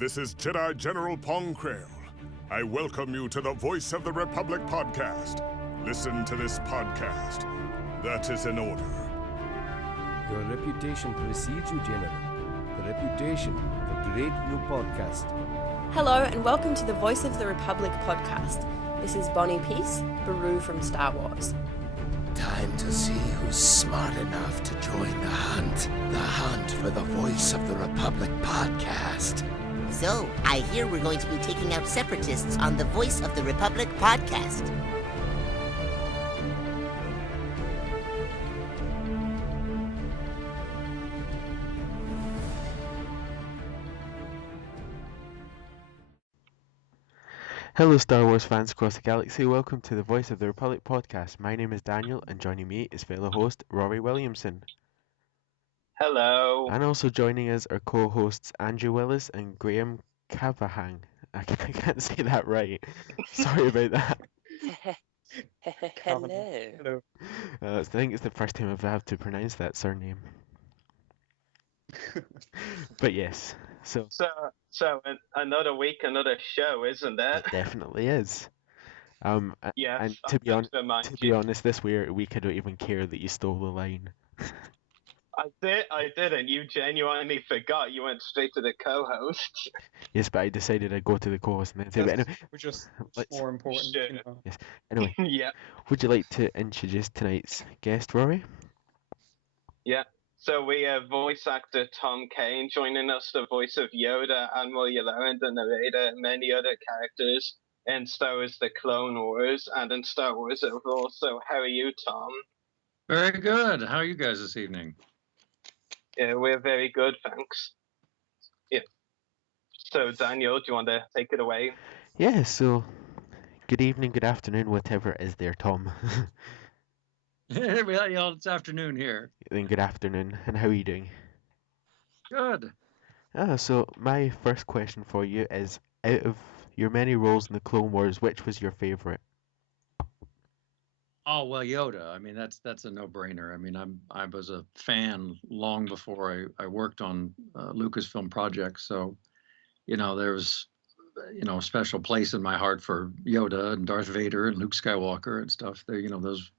This is Jedi General Pong Krail. I welcome you to the Voice of the Republic podcast. Listen to this podcast. That is an order. Your reputation precedes you, General. The reputation of a great new podcast. Hello and welcome to the Voice of the Republic podcast. This is Bonnie Peace, Baru from Star Wars. Time to see who's smart enough to join the hunt. The hunt for the Voice of the Republic podcast. So, I hear we're going to be taking out separatists on the Voice of the Republic podcast. Hello Star Wars fans across the galaxy, welcome to the Voice of the Republic podcast. My name is Daniel and joining me is fellow host Rory Williamson. Hello. And also joining us are co-hosts Andrew Willis and Graham Cavahang. I can't say that right. Sorry about that. Hello. I think it's the first time I've had to pronounce that surname. But yes, so Another week, another show, isn't it? It definitely is. Yes. And to be honest, this week I don't even care that you stole the line. I didn't. You genuinely forgot. You went straight to the co-host. Yes, but I decided I'd go to the co-host and then say, but anyway, which is more important. Sure. You know. Yes. Anyway, Yeah. would you like to introduce tonight's guest, Rory? Yeah. So we have voice actor Tom Kane joining us, the voice of Yoda, Admiral Yularen, the narrator, and many other characters in Star Wars: The Clone Wars and in Star Wars overall. So how are you, Tom? Very good. How are you guys this evening? Yeah, we're very good, thanks. Yeah. So Daniel, do you want to take it away? Yeah, so good evening, good afternoon, whatever it is there, Tom. Yeah, it's afternoon here. Then good afternoon, and how are you doing? Good. So my first question for you is, out of your many roles in the Clone Wars, which was your favorite? Oh well, Yoda. I mean, that's a no-brainer. I mean, I was a fan long before I worked on Lucasfilm projects. So, there was, a special place in my heart for Yoda and Darth Vader and Luke Skywalker and stuff. There, those.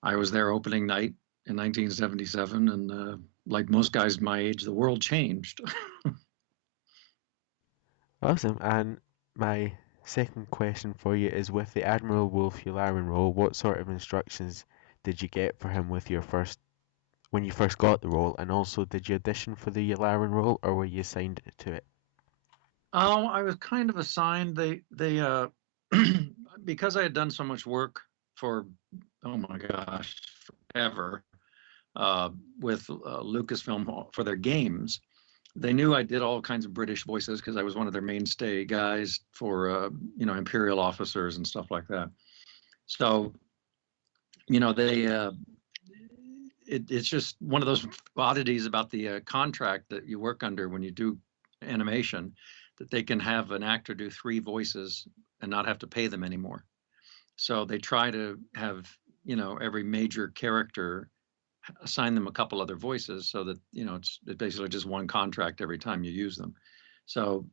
I was there opening night in 1977, and like most guys my age, the world changed. Awesome. And my second question for you is, with the Admiral Wolf Yularen role, what sort of instructions did you get for him when you first got the role, and also did you audition for the Yularen role, or were you assigned to it? Oh, I was kind of assigned. They because I had done so much work for, oh my gosh, forever, with Lucasfilm for their games. They knew I did all kinds of British voices because I was one of their mainstay guys for, Imperial officers and stuff like that. So, it's just one of those oddities about the contract that you work under when you do animation, that they can have an actor do 3 voices and not have to pay them anymore. So they try to have, every major character assign them a couple other voices so that, it's basically just one contract every time you use them. So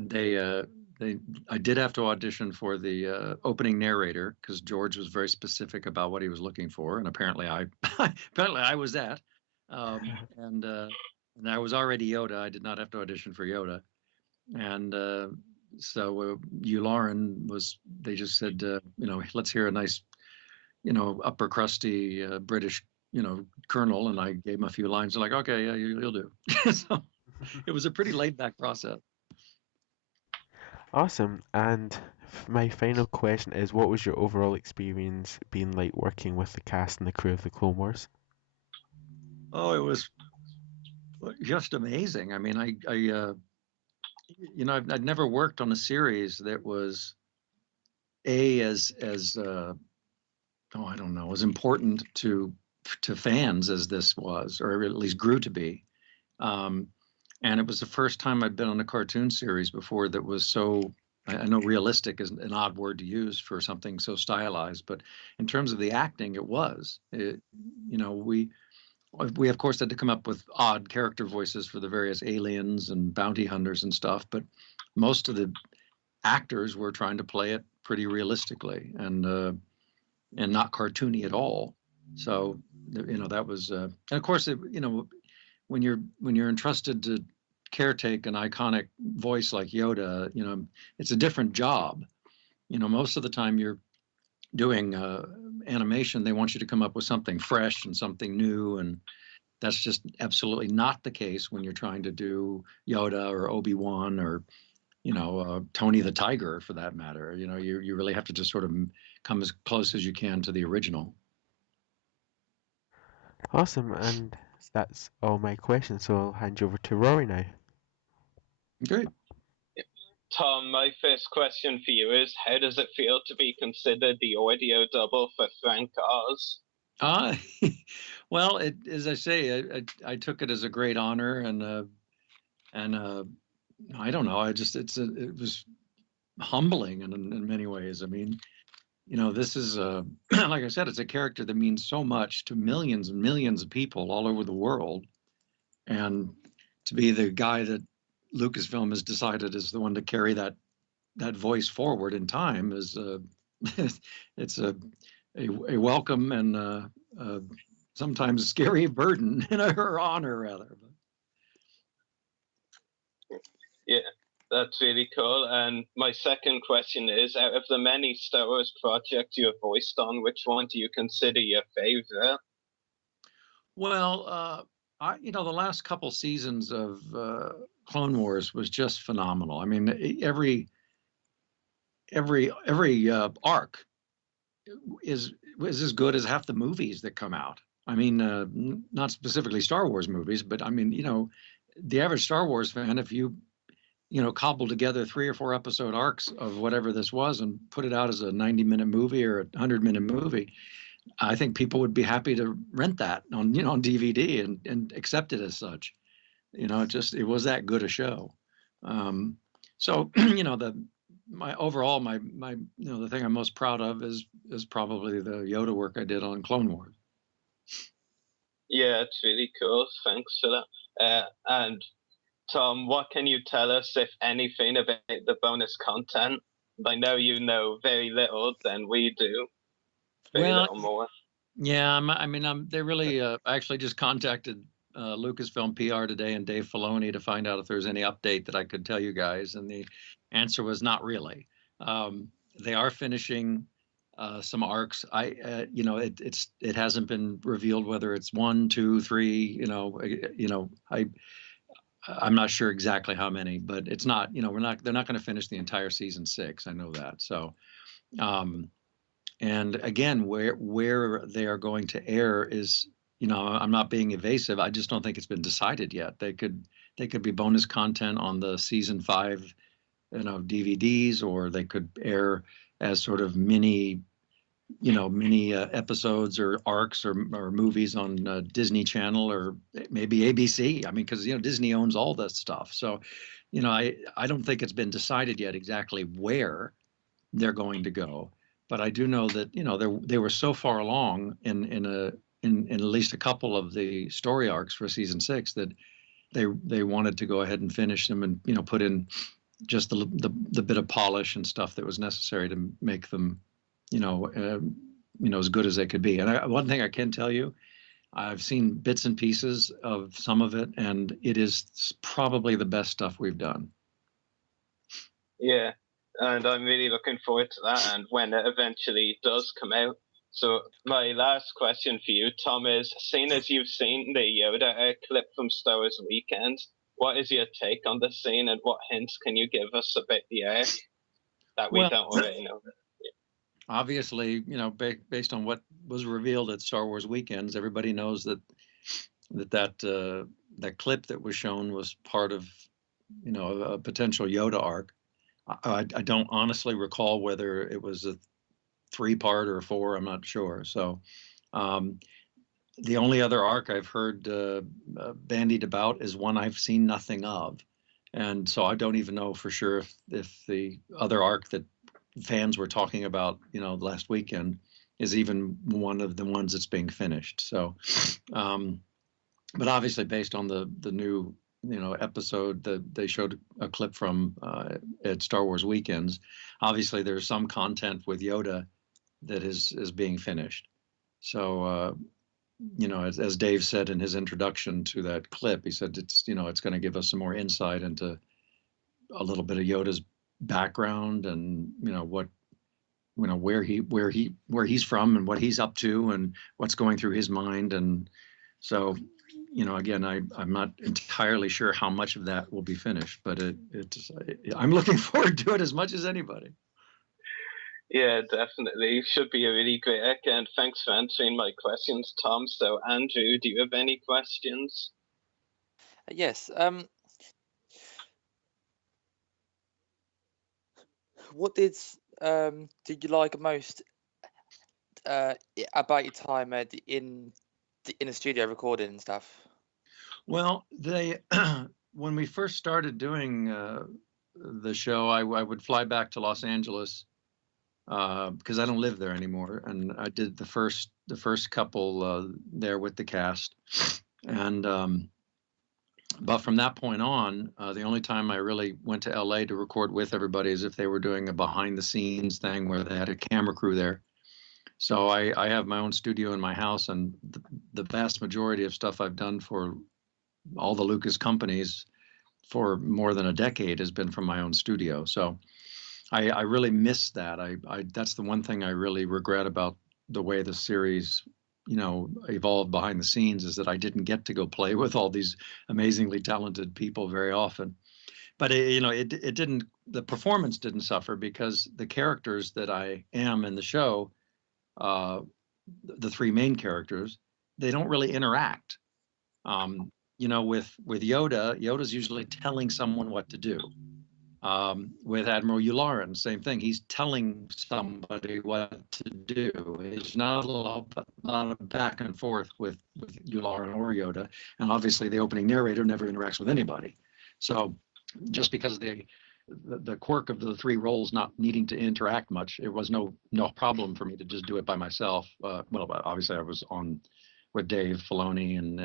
I did have to audition for the opening narrator because George was very specific about what he was looking for, and apparently I was that. And I was already Yoda. I did not have to audition for Yoda, and so Yularen they just said, let's hear a nice, upper crusty British, colonel, and I gave him a few lines. They're like, okay, yeah, you'll do. So it was a pretty laid back process. Awesome. And my final question is, what was your overall experience being like working with the cast and the crew of the Clone Wars? Oh, it was just amazing. I mean, I'd never worked on a series that was as important to fans as this was, or at least grew to be. And it was the first time I'd been on a cartoon series before that was so, I know realistic is an odd word to use for something so stylized, but in terms of the acting, it was. we of course had to come up with odd character voices for the various aliens and bounty hunters and stuff, but most of the actors were trying to play it pretty realistically and not cartoony at all. So that was and of course when you're entrusted to caretake an iconic voice like Yoda, it's a different job. Most of the time you're doing animation, they want you to come up with something fresh and something new, and that's just absolutely not the case when you're trying to do Yoda or Obi-Wan or Tony the Tiger, for that matter. You really have to just sort of come as close as you can to the original. Awesome, and that's all my questions, so I'll hand you over to Rory now. Great. Tom, my first question for you is, how does it feel to be considered the audio double for Frank Oz? Well, as I say, I took it as a great honor, and I don't know, it was humbling in many ways. I mean, this is like I said, it's a character that means so much to millions and millions of people all over the world, and to be the guy that Lucasfilm has decided is the one to carry that voice forward in time is it's a welcome and sometimes scary burden or honor rather. Yeah, that's really cool. And my second question is, out of the many Star Wars projects you have voiced on, which one do you consider your favorite? Well, the last couple seasons of Clone Wars was just phenomenal. I mean, every arc is as good as half the movies that come out. I mean, not specifically Star Wars movies, but I mean, the average Star Wars fan, if you cobble together 3 or 4 episode arcs of whatever this was and put it out as a 90-minute movie or a 100-minute movie, I think people would be happy to rent that on DVD and accept it as such. It was that good a show. So the thing I'm most proud of is probably the Yoda work I did on Clone Wars. Yeah, it's really cool. Thanks for that. And Tom, what can you tell us, if anything, about the bonus content? I know you know very little than we do. Very little more. Yeah, they really I actually just contacted Lucasfilm PR today and Dave Filoni to find out if there's any update that I could tell you guys, and the answer was not really. They are finishing some arcs. It hasn't been revealed whether it's 1, 2, 3. I'm not sure exactly how many, but it's not. They're not going to finish the entire season 6. I know that. So, and again, where they are going to air is, I'm not being evasive. I just don't think it's been decided yet. They could be bonus content on the season 5, DVDs, or they could air as sort of mini episodes or arcs or movies on Disney Channel or maybe ABC. I mean, because Disney owns all this stuff. So, I don't think it's been decided yet exactly where they're going to go. But I do know that they were so far along in at least a couple of the story arcs for season 6 that they wanted to go ahead and finish them and put in just the bit of polish and stuff that was necessary to make them as good as they could be. And one thing I can tell you, I've seen bits and pieces of some of it, and it is probably the best stuff we've done. Yeah, and I'm really looking forward to that and when it eventually does come out. So my last question for you, Tom, is, seeing as you've seen the Yoda clip from Star Wars Weekend, what is your take on the scene, and what hints can you give us about the arc that we don't already know? Obviously, based on what was revealed at Star Wars Weekends, everybody knows that clip that was shown was part of, a potential Yoda arc. I don't honestly recall whether it was a 3-part or a 4. I'm not sure. So, the only other arc I've heard bandied about is one I've seen nothing of, and so I don't even know for sure if the other arc that fans were talking about, last weekend is even one of the ones that's being finished. So, but obviously based on the new episode that they showed a clip from at Star Wars Weekends, obviously there's some content with Yoda that is being finished. So as Dave said in his introduction to that clip, he said it's going to give us some more insight into a little bit of Yoda's background and what where he's from and what he's up to and what's going through his mind. And so again, I'm not entirely sure how much of that will be finished, but I'm looking forward to it as much as anybody. Yeah, definitely. Should be a really great weekend. Thanks for answering my questions, Tom. So, Andrew, do you have any questions? Yes. What did you like most about your time in the studio recording and stuff? Well, they when we first started doing the show, I would fly back to Los Angeles because I don't live there anymore, and I did the first couple there with the cast, and but from that point on, the only time I really went to LA to record with everybody is if they were doing a behind the scenes thing where they had a camera crew there. So I have my own studio in my house, and the vast majority of stuff I've done for all the Lucas companies for more than a decade has been from my own studio. So I really miss that. I that's the one thing I really regret about the way the series evolved behind the scenes, is that I didn't get to go play with all these amazingly talented people very often. But it didn't, the performance didn't suffer, because the characters that I am in the show, the three main characters, they don't really interact. With Yoda's usually telling someone what to do. With Admiral Yularen, same thing. He's telling somebody what to do. It's not a lot of back and forth with Yularen or Yoda. And obviously the opening narrator never interacts with anybody. So just because the quirk of the three roles not needing to interact much, it was no problem for me to just do it by myself. Well, obviously I was on with Dave Filoni and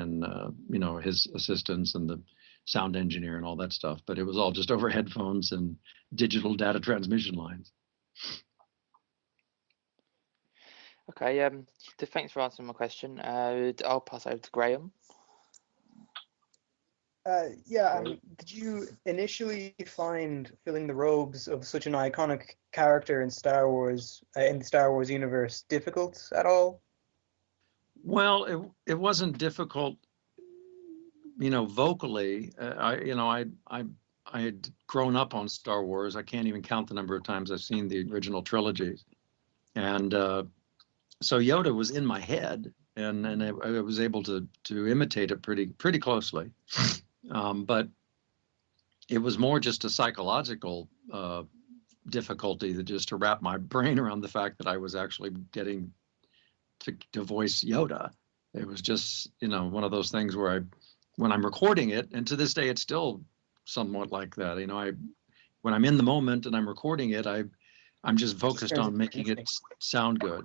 his assistants and the sound engineer and all that stuff, but it was all just over headphones and digital data transmission lines. Okay, thanks for answering my question. I'll pass over to Graham. Did you initially find filling the robes of such an iconic character in Star Wars, in the Star Wars universe, difficult at all? Well, it wasn't difficult, vocally. I had grown up on Star Wars. I can't even count the number of times I've seen the original trilogies, and so Yoda was in my head, and I was able to imitate it pretty closely. But it was more just a psychological difficulty just to wrap my brain around the fact that I was actually getting to voice Yoda. It was just, one of those things where when I'm recording it, and to this day it's still somewhat like that. When I'm in the moment and I'm recording it, I'm just focused on making it sound good.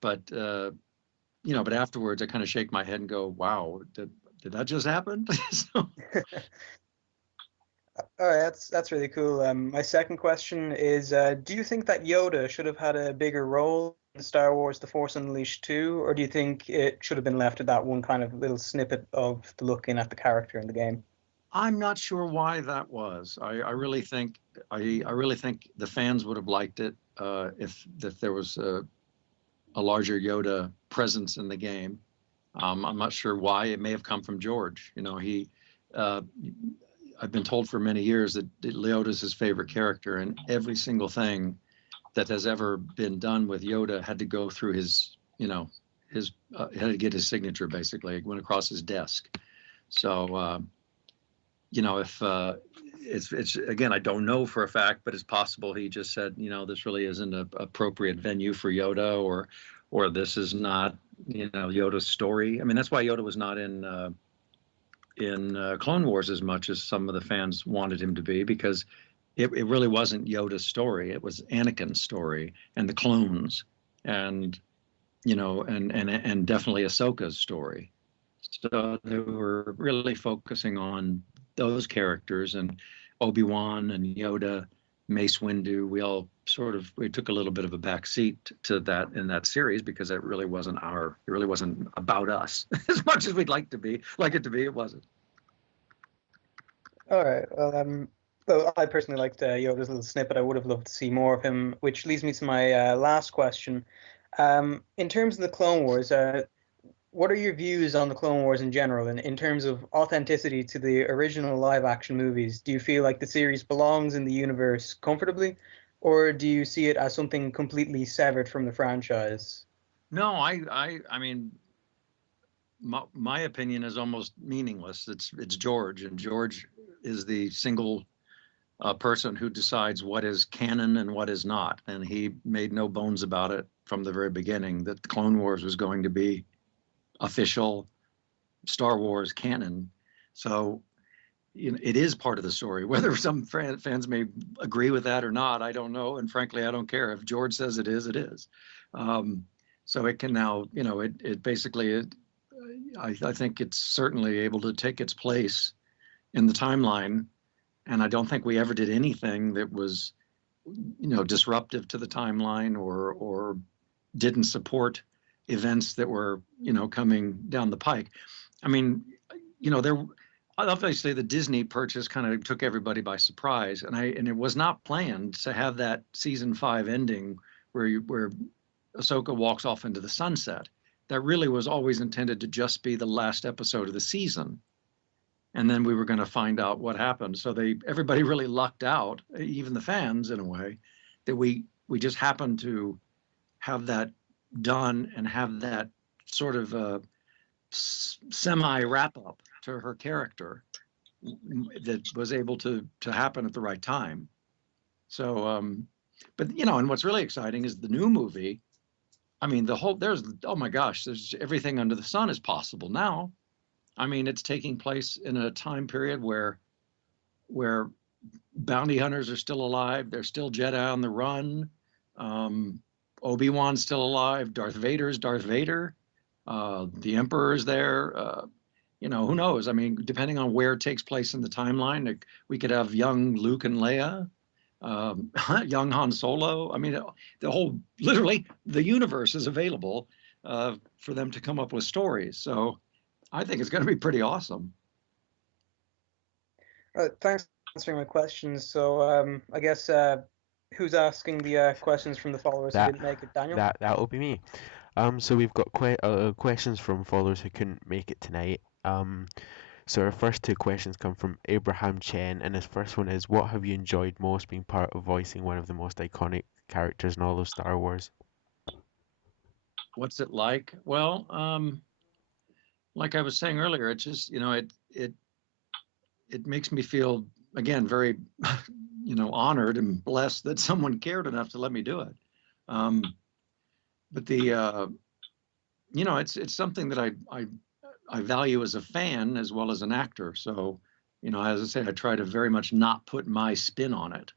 But but afterwards I kind of shake my head and go, "Wow, did that just happen?" So. All right, that's really cool. My second question is, do you think that Yoda should have had a bigger role in Star Wars The Force Unleashed 2, or do you think it should have been left at that one kind of little snippet of the looking at the character in the game? I'm not sure why that was. I really think the fans would have liked it if there was a larger Yoda presence in the game. I'm not sure why. It may have come from George. I've been told for many years that Yoda's his favorite character, and every single thing that has ever been done with Yoda had to go through his had to get his signature. Basically, it went across his desk. So, if it's again, I don't know for a fact, but it's possible he just said, this really isn't an appropriate venue for Yoda, or this is not, Yoda's story. I mean, that's why Yoda was not in Clone Wars as much as some of the fans wanted him to be, because it really wasn't Yoda's story. It was Anakin's story and the clones, and and definitely Ahsoka's story. So they were really focusing on those characters, and Obi-Wan and Yoda, Mace Windu. We took a little bit of a back seat to that in that series because it really wasn't about us as much as we'd like it to be. It wasn't. All right. Well, I personally liked Yoda's little snippet. I would have loved to see more of him, which leads me to my last question. In terms of the Clone Wars, what are your views on the Clone Wars in general, and in terms of authenticity to the original live-action movies? Do you feel like the series belongs in the universe comfortably, or do you see it as something completely severed from the franchise? No, I mean, my opinion is almost meaningless. It's George, and George is the single person who decides what is canon and what is not, and he made no bones about it from the very beginning that the Clone Wars was going to be official Star Wars canon. So it is part of the story. Whether some fans may agree with that or not, I don't know, and frankly, I don't care. If George says it is, it is. So it can now, I think it's certainly able to take its place in the timeline, and I don't think we ever did anything that was, disruptive to the timeline or didn't support events that were, coming down the pike. I mean, obviously the Disney purchase kind of took everybody by surprise, and it was not planned to have that season 5 ending where Ahsoka walks off into the sunset. That really was always intended to just be the last episode of the season. And then we were going to find out what happened. So everybody really lucked out, even the fans in a way, that we just happened to have that done and have that sort of semi wrap up to her character that was able to happen at the right time. So, but and what's really exciting is the new movie. I mean, oh my gosh, there's everything under the sun is possible now. I mean, it's taking place in a time period where bounty hunters are still alive. There's still Jedi on the run. Obi-Wan's still alive. Darth Vader's Darth Vader. The Emperor's there. Who knows? I mean, depending on where it takes place in the timeline, we could have young Luke and Leia, young Han Solo. I mean, literally, the universe is available for them to come up with stories. So I think it's going to be pretty awesome. Thanks for answering my questions. So I guess who's asking the questions from the followers who didn't make it? Daniel? That'll be me. So we've got questions from followers who couldn't make it tonight. So our first two questions come from Abraham Chen, and his first one is, what have you enjoyed most being part of voicing one of the most iconic characters in all of Star Wars? What's it like? Well, like I was saying earlier, it just, it makes me feel, again, very, honored and blessed that someone cared enough to let me do it. But it's something that I value as a fan as well as an actor. So, as I say, I try to very much not put my spin on it.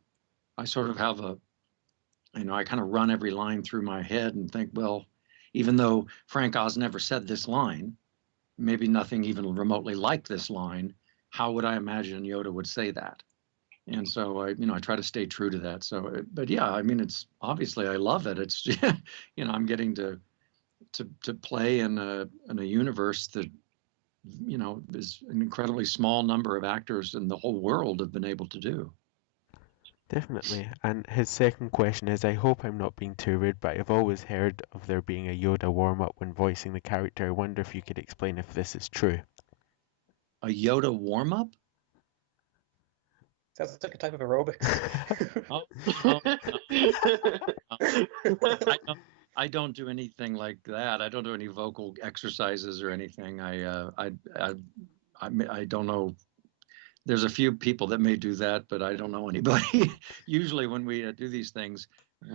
I sort of have I kind of run every line through my head and think, well, even though Frank Oz never said this line, maybe nothing even remotely like this line, how would I imagine Yoda would say that? And so I try to stay true to that. So, but yeah, I mean, it's obviously I love it. It's, I'm getting to play in a universe that, is an incredibly small number of actors in the whole world have been able to do. Definitely. And his second question is, I hope I'm not being too rude, but I've always heard of there being a Yoda warm-up when voicing the character. I wonder if you could explain if this is true. A Yoda warm-up? Sounds like a type of aerobics. I don't do anything like that. I don't do any vocal exercises or anything. I don't know. There's a few people that may do that, but I don't know anybody. Usually when we do these things,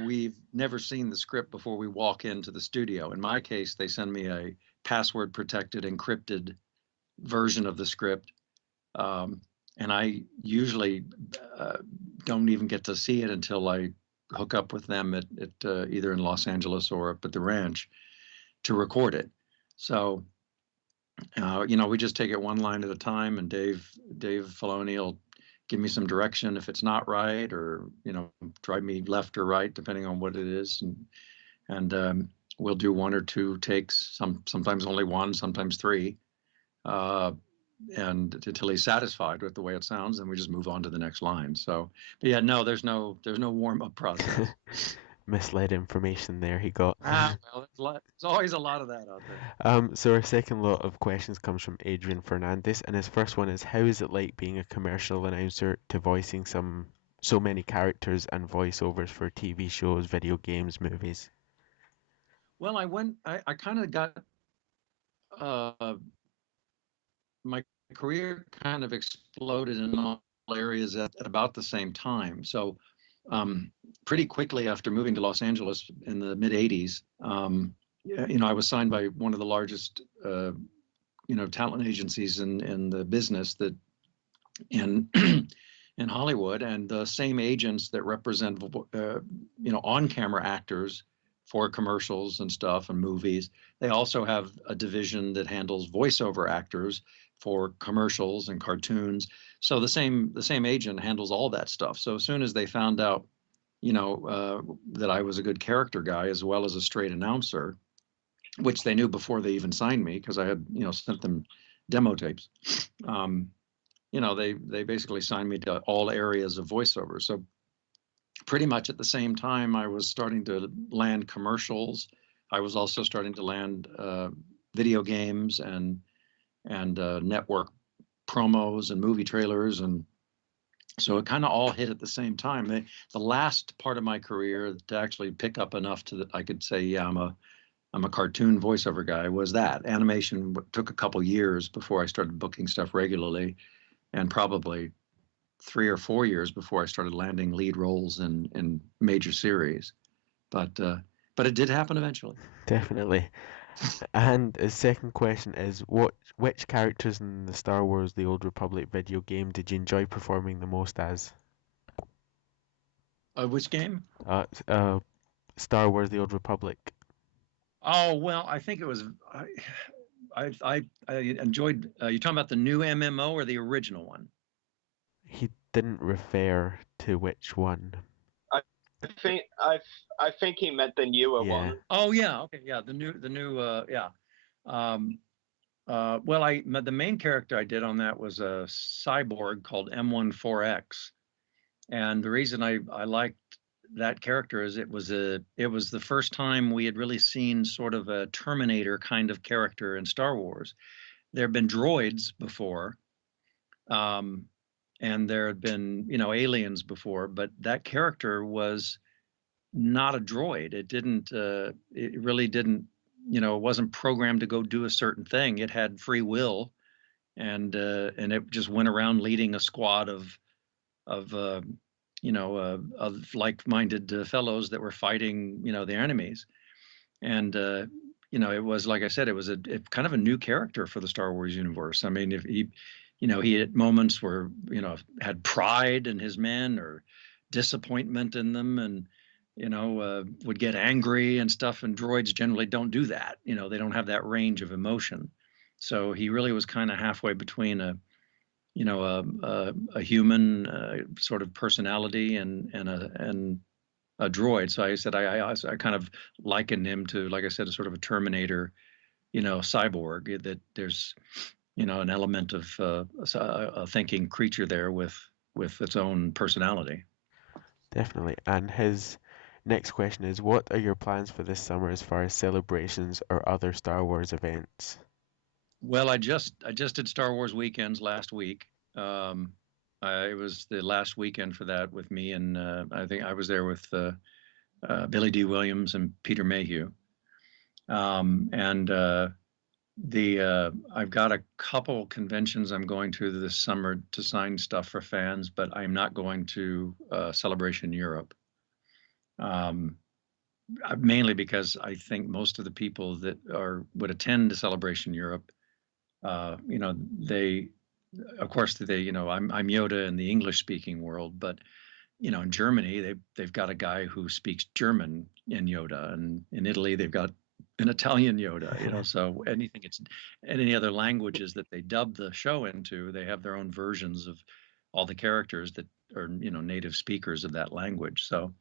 we've never seen the script before we walk into the studio. In my case, they send me a password protected, encrypted version of the script. And I usually don't even get to see it until I hook up with them at either in Los Angeles or up at the ranch to record it. So we just take it one line at a time, and Dave Filoni will give me some direction if it's not right, or drive me left or right depending on what it is, and we'll do one or two takes, sometimes only one, sometimes three, and until he's satisfied with the way it sounds, then we just move on to the next line. So, but yeah, no, there's no warm up process. Misled information there he got. Well, there's always a lot of that out there. So our second lot of questions comes from Adrian Fernandez, and his first one is, how is it like being a commercial announcer to voicing so many characters and voiceovers for TV shows, video games, movies? Well, I kind of got my career kind of exploded in all areas at about the same time. So pretty quickly after moving to Los Angeles in the mid 80s, I was signed by one of the largest, talent agencies in the business that in Hollywood, and the same agents that represent, on-camera actors for commercials and stuff and movies. They also have a division that handles voiceover actors for commercials and cartoons. So the same agent handles all that stuff. So as soon as they found out, that I was a good character guy as well as a straight announcer, which they knew before they even signed me because I had, sent them demo tapes. They basically signed me to all areas of voiceover. So pretty much at the same time, I was starting to land commercials. I was also starting to land video games and network promos and movie trailers, and so it kind of all hit at the same time. The last part of my career to actually pick up enough to that I could say, yeah, I'm a cartoon voiceover guy, was that. Animation took a couple years before I started booking stuff regularly, and probably 3 or 4 years before I started landing lead roles in major series. But it did happen eventually. Definitely. And his second question is, which characters in the Star Wars The Old Republic video game did you enjoy performing the most as? Which game? Star Wars The Old Republic. Oh, well, I think it was, I enjoyed, you're talking about the new MMO or the original one? He didn't refer to which one. I think he meant the newer one. Oh yeah, okay, yeah, the new yeah. The main character I did on that was a cyborg called M14X, and the reason I liked that character is it was the first time we had really seen sort of a Terminator kind of character in Star Wars. There had been droids before, and there had been aliens before, but that character was not a droid. It really didn't, it wasn't programmed to go do a certain thing. It had free will, and it just went around leading a squad of like-minded fellows that were fighting the enemies. And it was, like I said, it was kind of a new character for the Star Wars universe. I mean, if he had moments where had pride in his men or disappointment in them, and would get angry and stuff, and droids generally don't do that. They don't have that range of emotion. So he really was kind of halfway between a human sort of personality and a droid. So I said I kind of likened him to, like I said, a sort of a Terminator, cyborg, that there's an element of a thinking creature there with its own personality. Definitely. And his next question is, what are your plans for this summer as far as celebrations or other Star Wars events? Well, I just did Star Wars weekends last week. It was the last weekend for that with me, and I think I was there with Billy D. Williams and Peter Mayhew. I've got a couple conventions I'm going to this summer to sign stuff for fans, but I'm not going to Celebration Europe. Mainly because I think most of the people that would attend to Celebration Europe, they, of course, I'm Yoda in the English-speaking world, but in Germany they've got a guy who speaks German in Yoda, and in Italy they've got an Italian Yoda, so any other languages that they dub the show into, they have their own versions of all the characters that are, native speakers of that language. So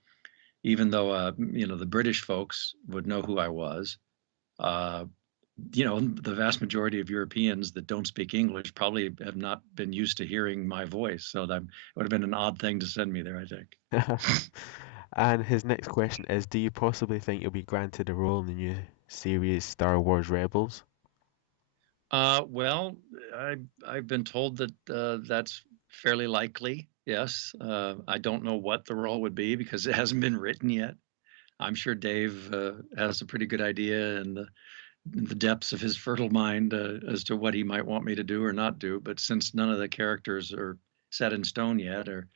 even though, the British folks would know who I was, the vast majority of Europeans that don't speak English probably have not been used to hearing my voice. So that would have been an odd thing to send me there, I think. And his next question is, do you possibly think you'll be granted a role in the new series Star Wars Rebels? Well, I've been told that that's fairly likely. Yes. I don't know what the role would be because it hasn't been written yet. I'm sure Dave has a pretty good idea in the depths of his fertile mind as to what he might want me to do or not do. But since none of the characters are set in stone yet, or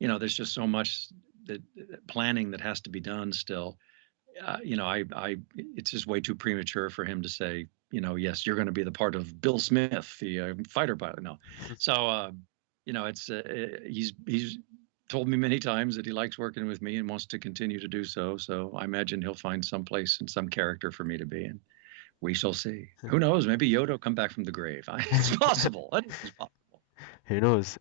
there's just so much that planning that has to be done still. It's just way too premature for him to say, yes, you're going to be the part of Bill Smith, the fighter pilot. No, so it's he's told me many times that he likes working with me and wants to continue to do so. So I imagine he'll find some place and some character for me to be in. We shall see. Who knows? Maybe Yoda will come back from the grave. It's possible. It's possible. Who knows?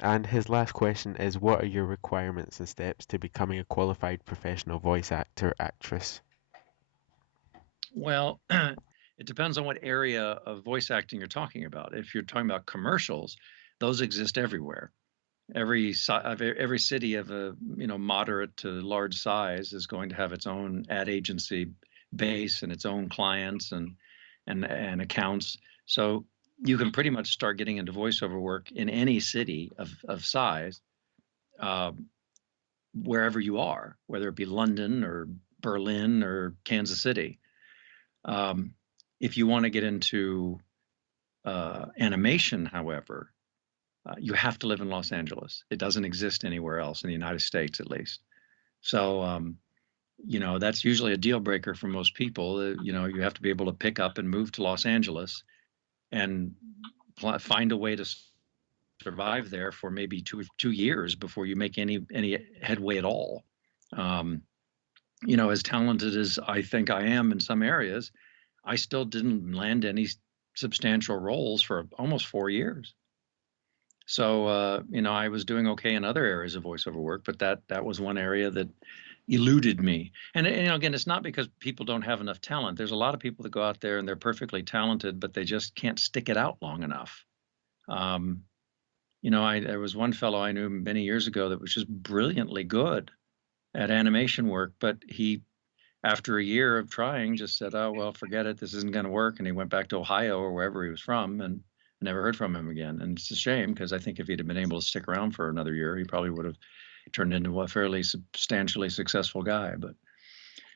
And his last question is, what are your requirements and steps to becoming a qualified professional voice actor, actress? Well, it depends on what area of voice acting you're talking about. If you're talking about commercials, those exist everywhere. Every city of a moderate to large size is going to have its own ad agency base and its own clients and accounts. So you can pretty much start getting into voiceover work in any city of size, wherever you are, whether it be London or Berlin or Kansas City. If you want to get into animation, however, you have to live in Los Angeles. It doesn't exist anywhere else in the United States, at least. So, that's usually a deal breaker for most people. You have to be able to pick up and move to Los Angeles and find a way to survive there for maybe two years before you make any headway at all. As talented as I think I am in some areas, I still didn't land any substantial roles for almost 4 years. So, I was doing okay in other areas of voiceover work, but that was one area that eluded me. And, again, it's not because people don't have enough talent. There's a lot of people that go out there and they're perfectly talented, but they just can't stick it out long enough. There was one fellow I knew many years ago that was just brilliantly good at animation work, but he, after a year of trying, just said, oh, well, forget it. This isn't going to work. And he went back to Ohio or wherever he was from and never heard from him again. And it's a shame because I think if he'd have been able to stick around for another year, he probably would have turned into a fairly substantially successful guy. But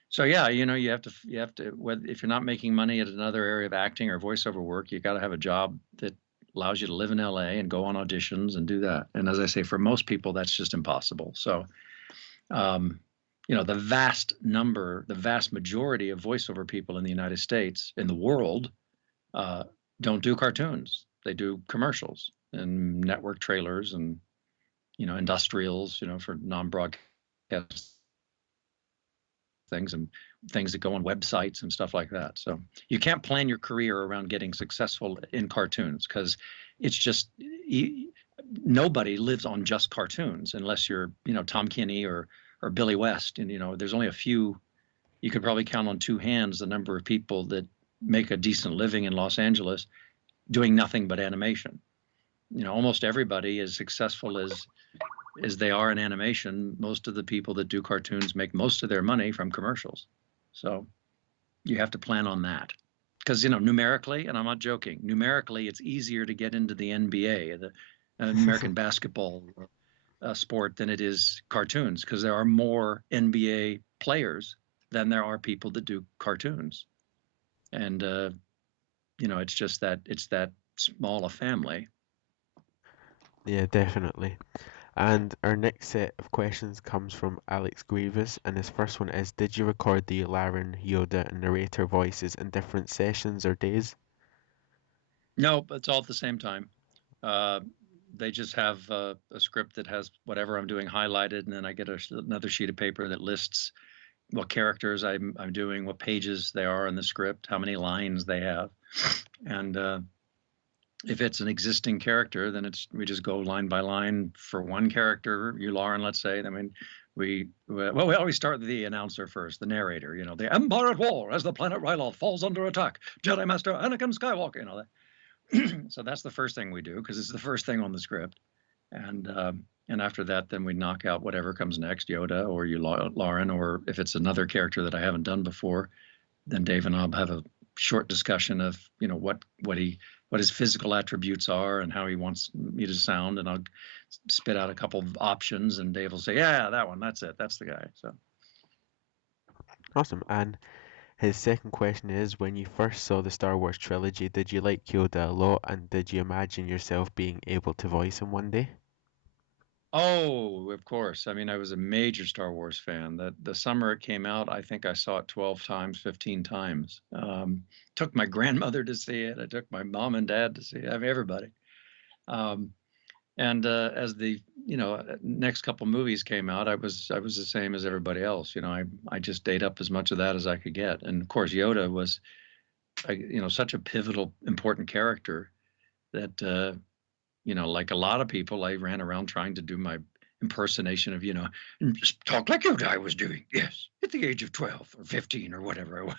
so, yeah, you have to, if you're not making money at another area of acting or voiceover work, you got to have a job that allows you to live in LA and go on auditions and do that. And as I say, for most people, that's just impossible. So, the vast majority of voiceover people in the United States, in the world, don't do cartoons. They do commercials and network trailers and, industrials, for non-broadcast things and things that go on websites and stuff like that. So you can't plan your career around getting successful in cartoons because it's just nobody lives on just cartoons unless you're, Tom Kane or Billy West. And, there's only a few. You could probably count on two hands the number of people that make a decent living in Los Angeles doing nothing but animation. Almost everybody as successful as they are in animation. Most of the people that do cartoons make most of their money from commercials. So you have to plan on that because, numerically, and I'm not joking, numerically, it's easier to get into the NBA, the American basketball sport, than it is cartoons because there are more NBA players than there are people that do cartoons. And, it's just that it's that small a family. Yeah, definitely. And our next set of questions comes from Alex Grievous, and his first one is, did you record the Yularen, Yoda, and narrator voices in different sessions or days? No, it's all at the same time. They just have a script that has whatever I'm doing highlighted, and then I get another sheet of paper that lists what characters I'm doing, what pages they are in the script, how many lines they have, and if it's an existing character, then we just go line by line for one character, you Lauren, let's say. I mean, we always start with the announcer first, the narrator. You know, the Empire at war as the planet Ryloth falls under attack. Jedi Master Anakin Skywalker. You know that. So that's the first thing we do because it's the first thing on the script, and after that, then we knock out whatever comes next, Yoda or you Lauren, or if it's another character that I haven't done before, then Dave and I'll have a short discussion of what his physical attributes are and how he wants me to sound, and I'll spit out a couple of options, and Dave will say, "Yeah, that one, that's it, that's the guy." So Awesome. And his second question is, when you first saw the Star Wars trilogy, did you like Yoda a lot, and did you imagine yourself being able to voice him one day? Oh, of course. I mean, I was a major Star Wars fan. The summer it came out, I think I saw it 12 times, 15 times. Took my grandmother to see it. I took my mom and dad to see it. I mean, everybody. And as the next couple movies came out, I was the same as everybody else. You know, I just ate up as much of that as I could get. And of course, Yoda was, such a pivotal, important character that. Like a lot of people, I ran around trying to do my impersonation of, just talk like Yoda I was doing. Yes, at the age of 12 or 15 or whatever I was.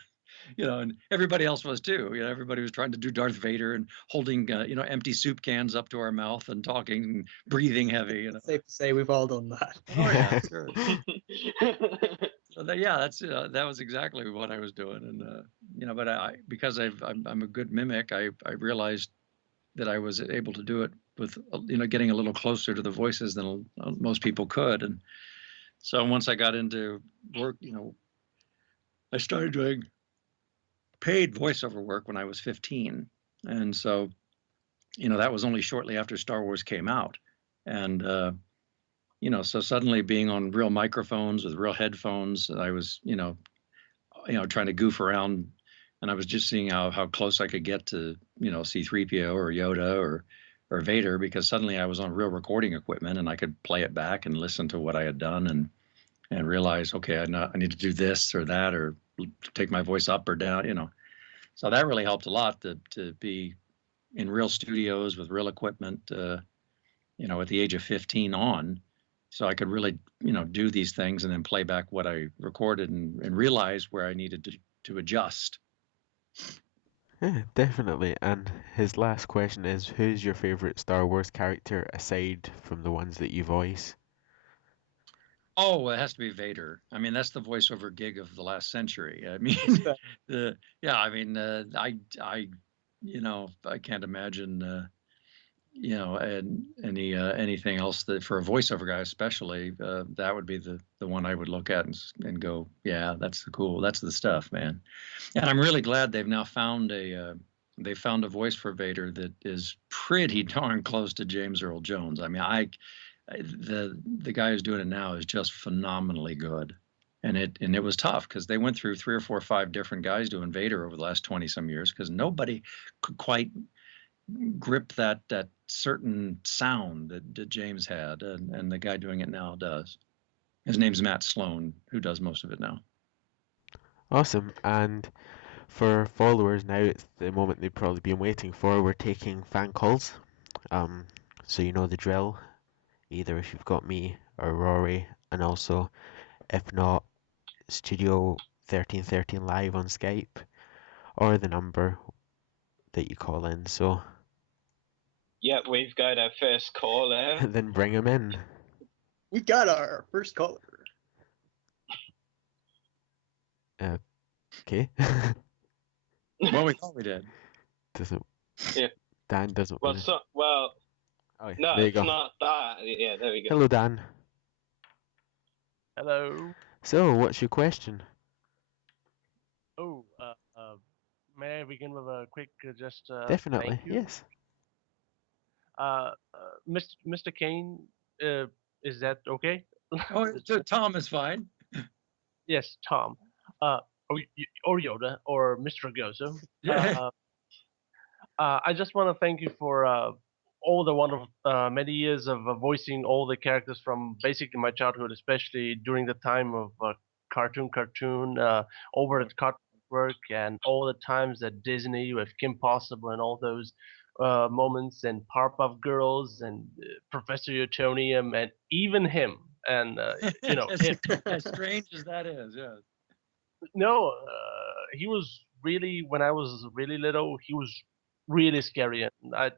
And everybody else was too. Everybody was trying to do Darth Vader and holding, empty soup cans up to our mouth and talking and breathing heavy. Safe to say we've all done that. Oh yeah, sure. So that was exactly what I was doing, and but because I'm a good mimic, I realized that I was able to do it with, getting a little closer to the voices than most people could. And so once I got into work, I started doing paid voiceover work when I was 15. And so, that was only shortly after Star Wars came out. And, so suddenly being on real microphones with real headphones, I was, trying to goof around, and I was just seeing how close I could get to, C-3PO or Yoda or Vader, because suddenly I was on real recording equipment and I could play it back and listen to what I had done and realize, okay, I need to do this or that or take my voice up or down, So that really helped a lot to be in real studios with real equipment, at the age of 15 on. So I could really, do these things and then play back what I recorded and realize where I needed to adjust. Yeah, definitely. And his last question is, who's your favorite Star Wars character aside from the ones that you voice? Oh, it has to be Vader. I mean, that's the voiceover gig of the last century. I mean, I can't imagine, anything else that for a voiceover guy, especially, that would be the one I would look at and go, yeah, that's the stuff, man. And I'm really glad they've now found a voice for Vader that is pretty darn close to James Earl Jones. I mean, the guy who's doing it now is just phenomenally good. And it was tough because they went through 3 or 4 or 5 different guys doing Vader over the last 20 some years because nobody could quite grip that certain sound that James had, and the guy doing it now does. His name's Matt Sloan, who does most of it now. Awesome. And for followers now, it's the moment they've probably been waiting for. We're taking fan calls. So you know the drill. Either if you've got me or Rory, and also if not, Studio 1313 Live on Skype, or the number that you call in. So yeah, we've got our first caller. Then bring him in. We got our first caller. Okay. Well, we thought we did. Doesn't. Yeah. Dan doesn't. Well, Oh, yeah. no, There you it's go. not that. Yeah, there we go. Hello, Dan. Hello. So, what's your question? Oh, may I begin with a quick Definitely, thank you? yes. Mr. Kane, is that okay? Oh, Tom is fine. Yes, Tom. Or Yoda, or Mr. Gozo. Yeah. I just want to thank you for all the wonderful many years of voicing all the characters from basically my childhood, especially during the time of cartoon over at Cartoon Network, and all the times at Disney with Kim Possible and all those moments, and Powerpuff Girls and Professor Utonium, and even him, and as strange as that is, yes. no, he was really, when I was really little, he was really scary, and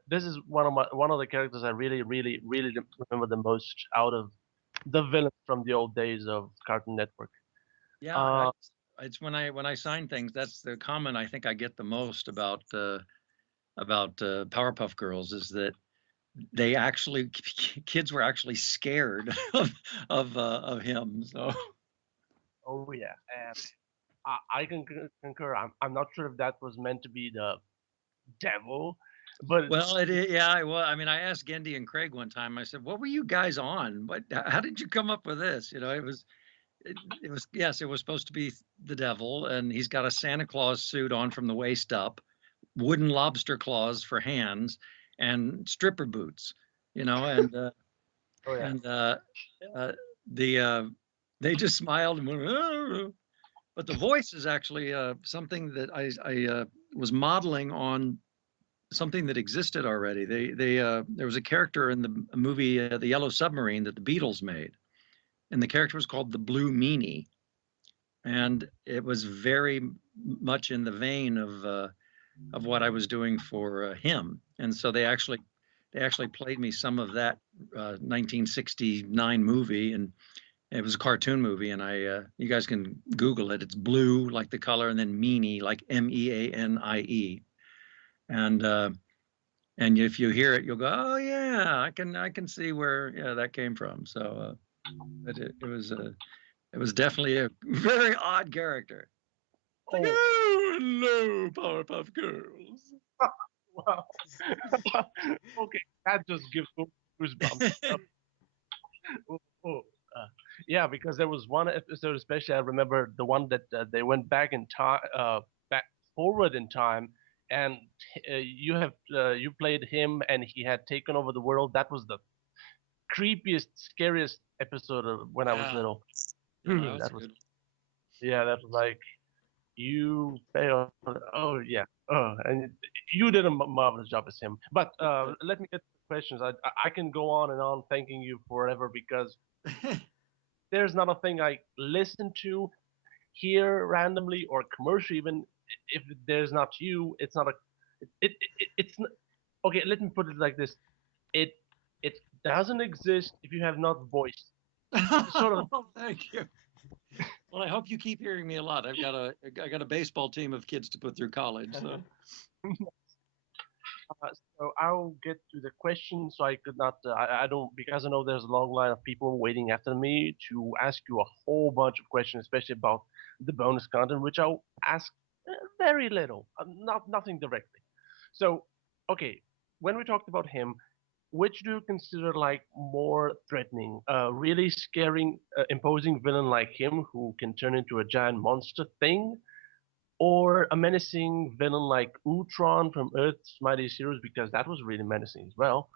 this is one of the characters I really, really, really remember the most out of the villains from the old days of Cartoon Network. Yeah, it's when I sign things. That's the comment I think I get the most about Powerpuff Girls, is that they actually kids were actually scared of him. So. Oh yeah, and I can concur. I'm not sure if that was meant to be the devil, but Well, it is, yeah. Well, I mean, I asked Gendy and Craig one time. I said, "What were you guys on? How did you come up with this?" It was yes, it was supposed to be the devil, and he's got a Santa Claus suit on from the waist up, wooden lobster claws for hands, and stripper boots. And oh yeah. and they just smiled and went. "Oh." But the voice is actually something that I was modeling on something that existed already. There was a character in the movie The Yellow Submarine that the Beatles made, and the character was called the Blue Meanie, and it was very much in the vein of what I was doing for him. And so they actually played me some of that 1969 movie, and it was a cartoon movie, and you guys can Google it. It's blue like the color, and then meanie like Meanie, and if you hear it, you'll go, oh yeah, I can see where that came from. So it was definitely a very odd character. Like, oh, hello, Powerpuff Girls. Wow. Okay, that just gives goosebumps. Oh, yeah, because there was one episode, especially I remember the one that they went back in time, back forward in time, and you played him, and he had taken over the world. That was the creepiest, scariest episode of when I was little. Yeah, That was yeah, that was like you failed. Oh yeah, and you did a marvelous job as him. But let me get to the questions. I can go on and on thanking you forever because there's not a thing I listen to, hear randomly, or commercial even. If there's not you, it's not a. It's not, okay. Let me put it like this: it it doesn't exist if you have not voiced. Sort of. Thank you. Well, I hope you keep hearing me a lot. I got a baseball team of kids to put through college. So. So I'll get to the question. So I could not. I don't, because I know there's a long line of people waiting after me to ask you a whole bunch of questions, especially about the bonus content, which I'll ask very little, nothing directly. So, okay, when we talked about him, which do you consider like more threatening? Really scaring, imposing villain like him who can turn into a giant monster thing, or a menacing villain like Ultron from Earth's Mightiest Heroes, because that was really menacing as well,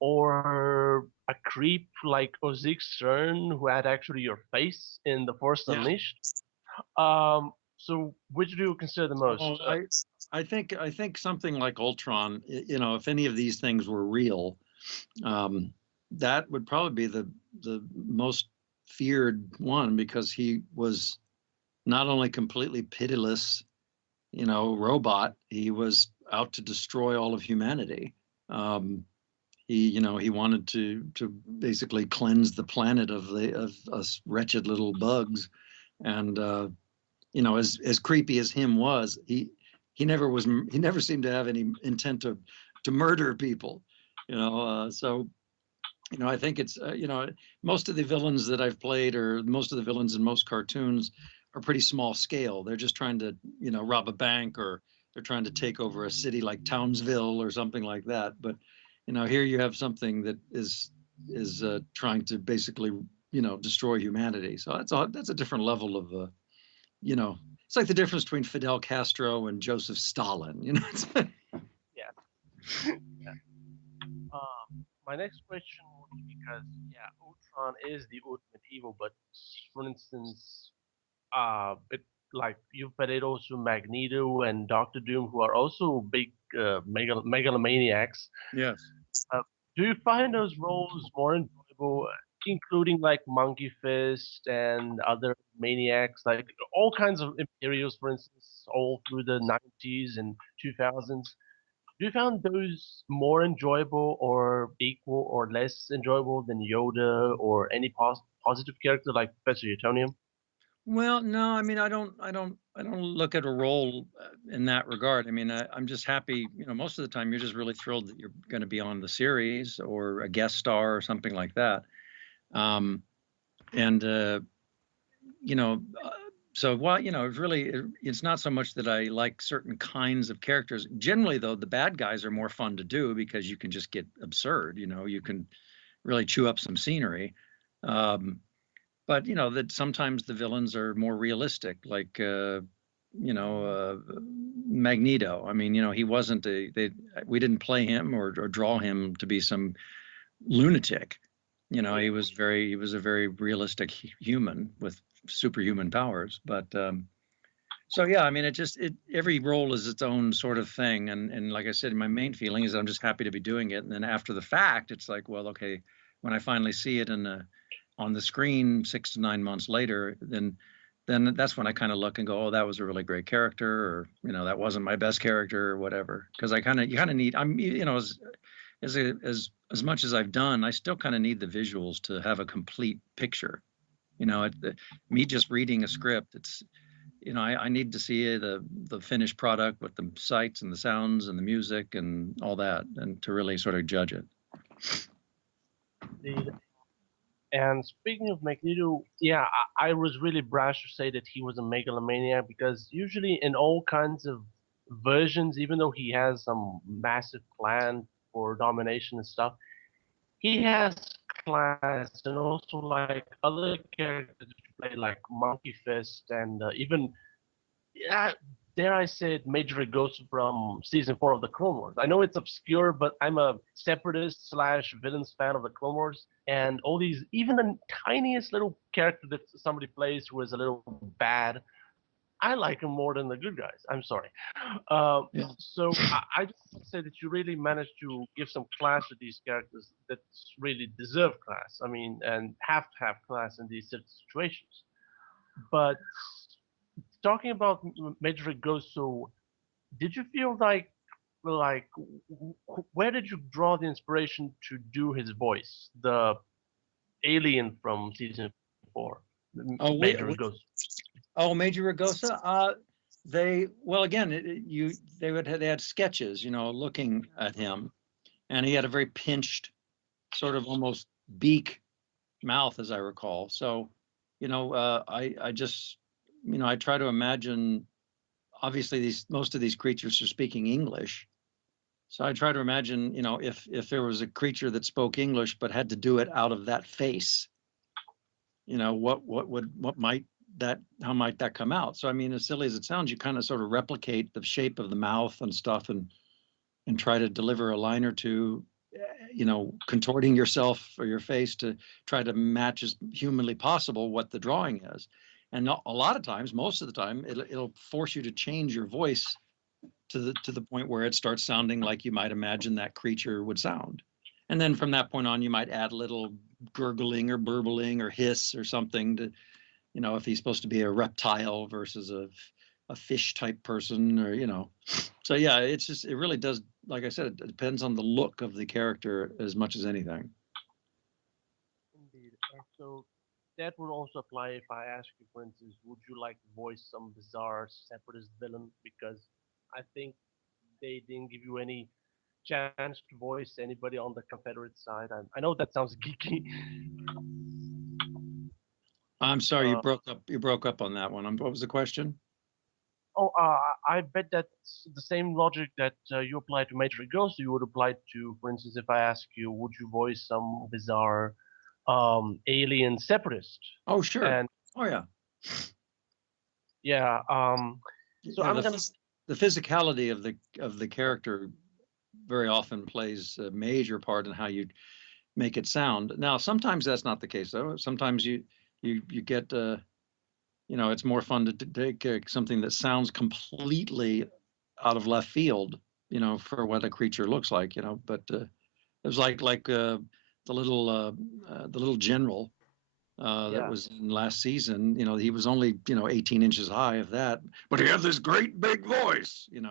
or a creep like Ozig Stern who had actually your face in The Force Unleashed. So which do you consider the most? I think something like Ultron, if any of these things were real, that would probably be the most feared one, because he was not only completely pitiless, robot, he was out to destroy all of humanity. He wanted to basically cleanse the planet of us wretched little bugs, and as creepy as him was, he never seemed to have any intent to murder people, so. I think it's, most of the villains that I've played, or most of the villains in most cartoons, are pretty small scale. They're just trying to, rob a bank, or they're trying to take over a city like Townsville or something like that. But, here you have something that is trying to basically, destroy humanity. So that's a different level of, it's like the difference between Fidel Castro and Joseph Stalin. Yeah. Yeah. My next question would be, because Ultron is the ultimate evil, but for instance, it, like you've played also Magneto and Doctor Doom, who are also big megalomaniacs. Yes. Uh, do you find those roles more enjoyable, including like Monkey Fist and other maniacs, like all kinds of Imperials, for instance, all through the 90s and 2000s? Do you find those more enjoyable or equal or less enjoyable than Yoda or any positive character like Professor Utonium? Well, no, I mean, I don't look at a role in that regard. I mean, I'm just happy. Most of the time, you're just really thrilled that you're going to be on the series or a guest star or something like that. And you know, uh, so while it's not so much that I like certain kinds of characters. Generally, though, the bad guys are more fun to do because you can just get absurd. You can really chew up some scenery. Um, but that sometimes the villains are more realistic, like you know uh, Magneto. I mean, he wasn't we didn't play him or draw him to be some lunatic. He was a very realistic human with superhuman powers. But so yeah, I mean, every role is its own sort of thing. And like I said, my main feeling is I'm just happy to be doing it. And then after the fact, it's like, well, okay, when I finally see it on the screen 6 to 9 months later, then that's when I kind of look and go, oh, that was a really great character, or that wasn't my best character, or whatever. Because you kind of need, as much as I've done, I still kind of need the visuals to have a complete picture. Me just reading a script, I need to see the finished product with the sights and the sounds and the music and all that, and to really sort of judge it. And speaking of Magneto, yeah, I was really brash to say that he was a megalomaniac because usually in all kinds of versions, even though he has some massive plan for domination and stuff, he has class and also like other characters that you play like Monkey Fist and even yeah, dare I say it, Major Ghost from season 4 of the Clone Wars. I know it's obscure, but I'm a separatist slash villains fan of the Clone Wars, and all these, even the tiniest little character that somebody plays who is a little bad, I like him more than the good guys. I'm sorry. So I just want to say that you really managed to give some class to these characters that really deserve class. I mean, and have to have class in these situations. But talking about Major Ghost, so did you feel like where did you draw the inspiration to do his voice, the alien from season 4, Oh, Major Ghost? Oh, Major Ragosa. They had sketches, looking at him, and he had a very pinched, sort of almost beak mouth, as I recall. So, I just, I try to imagine. Obviously, most of these creatures are speaking English, so I try to imagine, if there was a creature that spoke English but had to do it out of that face, how might that come out? So I mean, as silly as it sounds, you kind of sort of replicate the shape of the mouth and stuff, and try to deliver a line or two, contorting yourself or your face to try to match as humanly possible what the drawing is. And a lot of times, most of the time, it'll force you to change your voice to the point where it starts sounding like you might imagine that creature would sound. And then from that point on, you might add a little gurgling or burbling or hiss or something to, if he's supposed to be a reptile versus a fish type person, or, So yeah, it really does, like I said, it depends on the look of the character as much as anything. Indeed. So that would also apply if I ask you, for instance, would you like to voice some bizarre separatist villain? Because I think they didn't give you any chance to voice anybody on the Confederate side. I know that sounds geeky. I'm sorry, you broke up. You broke up on that one. What was the question? Oh, I bet that's the same logic that you apply to Major Ghost. You would apply to, for instance, if I ask you, would you voice some bizarre alien separatist? Oh, sure. And oh, yeah. Yeah. So yeah, I'm gonna. The physicality of the character very often plays a major part in how you make it sound. Now, sometimes that's not the case, though. Sometimes you get it's more fun to take something that sounds completely out of left field, for what a creature looks like, but it was like the little general that was in last season. He was only 18 inches high, if that, but he had this great big voice, and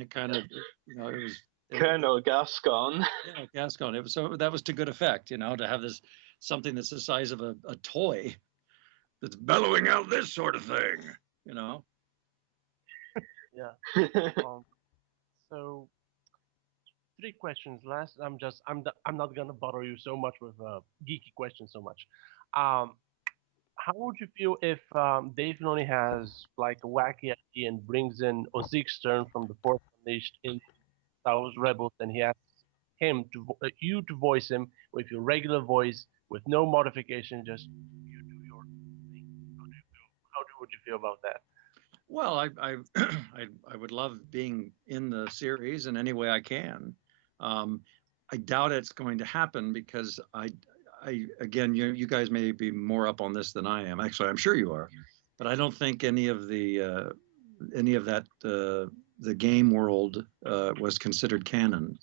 it kind of it was Colonel Gascon. Yeah, Gascon. It was, so that was to good effect, to have this something that's the size of a toy that's bellowing out this sort of thing, Yeah. So 3 questions last. I'm not gonna bother you so much with geeky questions so much. How would you feel if Dave Filoni has like a wacky idea and brings in Ozzy Stern from The Force Unleashed in Star Wars Rebels, and he asks him you to voice him with your regular voice with no modification, just you do your thing. Would you feel about that? Well, I would love being in the series in any way I can. I doubt it's going to happen because again, you guys may be more up on this than I am. Actually, I'm sure you are, but I don't think any of that the game world was considered canon.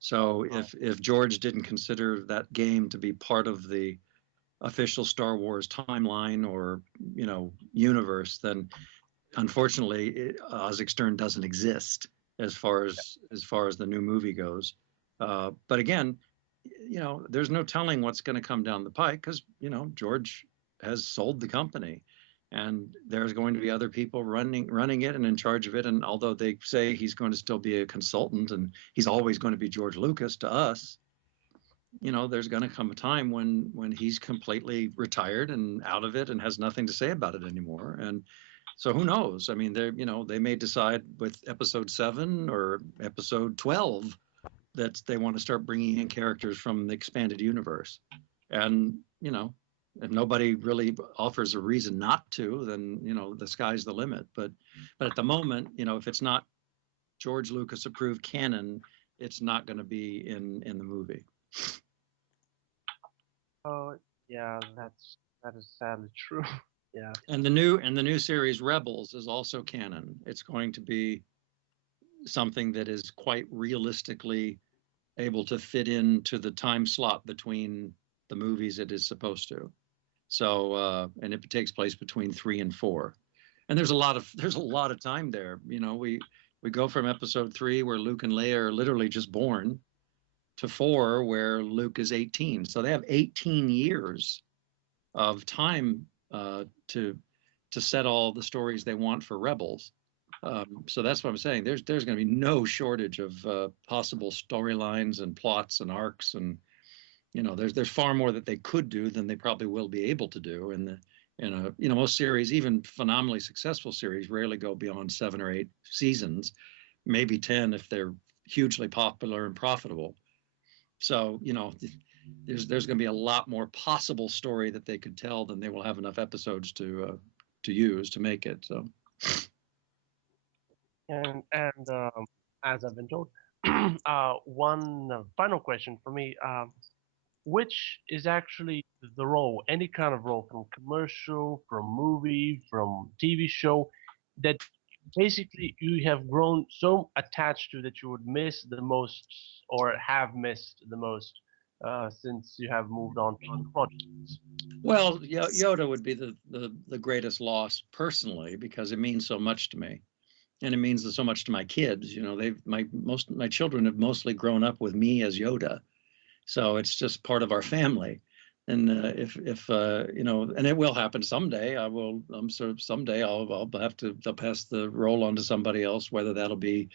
So if George didn't consider that game to be part of the official Star Wars timeline or universe, then unfortunately Ozzy Stern doesn't exist as far as the new movie goes. But again, there's no telling what's going to come down the pike because George has sold the company, and there's going to be other people running it and in charge of it. And although they say he's going to still be a consultant and he's always going to be George Lucas to us, there's going to come a time when he's completely retired and out of it and has nothing to say about it anymore. And so who knows? I mean, they may decide with episode 7 or episode 12 that they want to start bringing in characters from the expanded universe. And, if nobody really offers a reason not to, then, the sky's the limit. But at the moment, if it's not George Lucas approved canon, it's not going to be in the movie. Oh, yeah, that is sadly true. Yeah. And the new series Rebels is also canon. It's going to be something that is quite realistically able to fit into the time slot between the movies it is supposed to. So and it takes place between 3 and 4. And there's a lot of time there. We go from episode 3 where Luke and Leia are literally just born to 4 where Luke is 18. So they have 18 years of time to set all the stories they want for Rebels. So that's what I'm saying. There's going to be no shortage of possible storylines and plots and arcs, and there's far more that they could do than they probably will be able to do. And most series, even phenomenally successful series, rarely go beyond 7 or 8 seasons, maybe 10 if they're hugely popular and profitable. So there's going to be a lot more possible story that they could tell than they will have enough episodes to use to make it. So. And as I've been told, one final question for me: which is actually the role, any kind of role, from commercial, from movie, from TV show, that basically you have grown so attached to that you would miss the most, or have missed the most, since you have moved on to other projects? Well, Yoda would be the greatest loss personally because it means so much to me. And it means so much to my kids. My children have mostly grown up with me as Yoda, so it's just part of our family. And if and it will happen someday. Someday I'll have to pass the role on to somebody else. Whether that'll be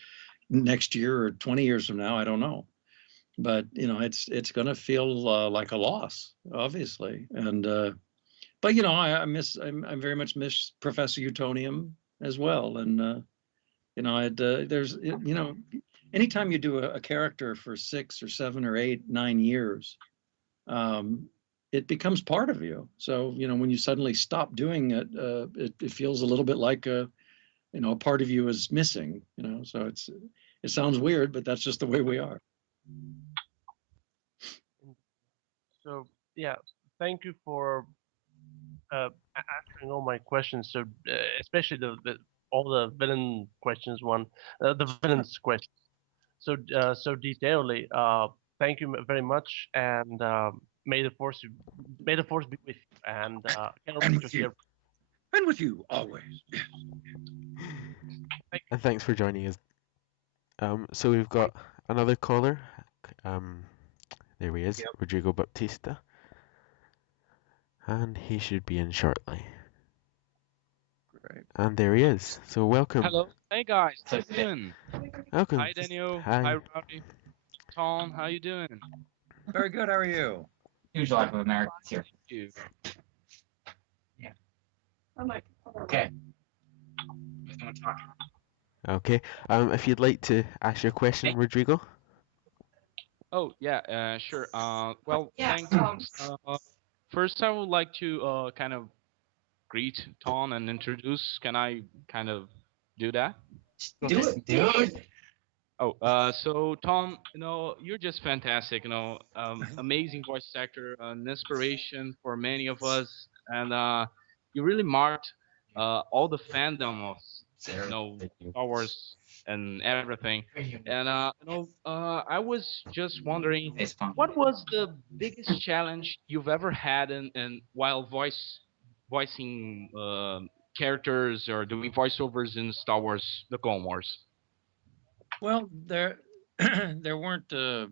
next year or 20 years from now, I don't know. But it's going to feel like a loss, obviously. And but I very much miss Professor Utonium as well. And there's anytime you do a character for 6 or 7 or 8, 9 years, it becomes part of you. So when you suddenly stop doing it, it feels a little bit like a part of you is missing. So it sounds weird, but that's just the way we are. So yeah, thank you for answering all my questions. So especially all the villain questions the villains questions. So detailedly. Thank you very much, and may the force be with you. And cannot And wait to with you. hear. And with you always. And thanks for joining us. So we've got another caller. Um, there he is, Yep. Rodrigo Baptista. And he should be in shortly. Great. And there he is. So welcome. Hello. Hey guys, how you doing? Welcome. Hi Daniel. Hi. Hi Rowdy. Tom, how you doing? Very good. How are you? Huge life of Americans here. Thank you. Yeah. Okay. Okay. If you'd like to ask your question, Rodrigo. Oh yeah, sure. Well, Yeah. thanks. First I would like to kind of greet Tom and introduce. Can I kind of do that? Do it, dude. Oh, so Tom, you're just fantastic. Amazing voice actor, an inspiration for many of us, and you really marked all the fandom of, Star Wars and everything. And I was just wondering, what was the biggest challenge you've ever had in while voicing characters or doing voiceovers in Star Wars: The Clone Wars? Well, there weren't there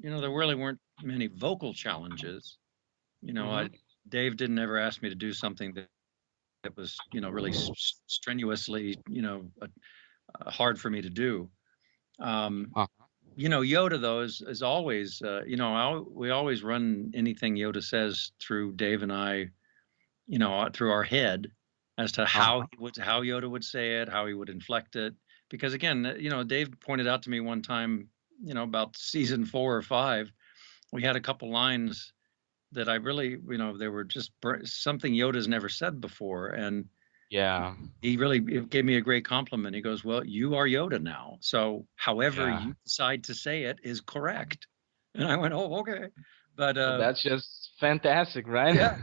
really weren't many vocal challenges. Dave didn't ever ask me to do something that was really strenuously hard for me to do. Yoda though is always we always run anything Yoda says through Dave and I, through our head as to how Yoda would say it, how he would inflect it. Because again, Dave pointed out to me one time, about season 4 or 5, we had a couple lines that I really, they were just something Yoda's never said before, and yeah, he really gave me a great compliment. He goes, "Well, you are Yoda now, so however you decide to say it is correct." And I went, "Oh, okay." But that's just fantastic, right? Yeah.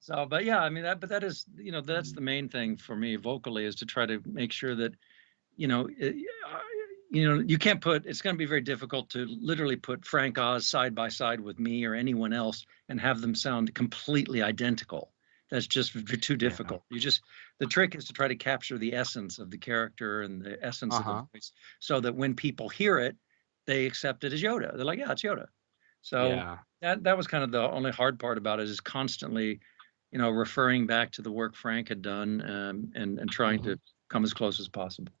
So, but yeah, I mean that is, that's the main thing for me vocally, is to try to make sure that, you can't it's going to be very difficult to literally put Frank Oz side by side with me or anyone else and have them sound completely identical. That's just too difficult. The trick is to try to capture the essence of the character and the essence of the voice, so that when people hear it, they accept it as Yoda. They're like, yeah, it's Yoda. So that was kind of the only hard part about it, is constantly, referring back to the work Frank had done, and trying to come as close as possible.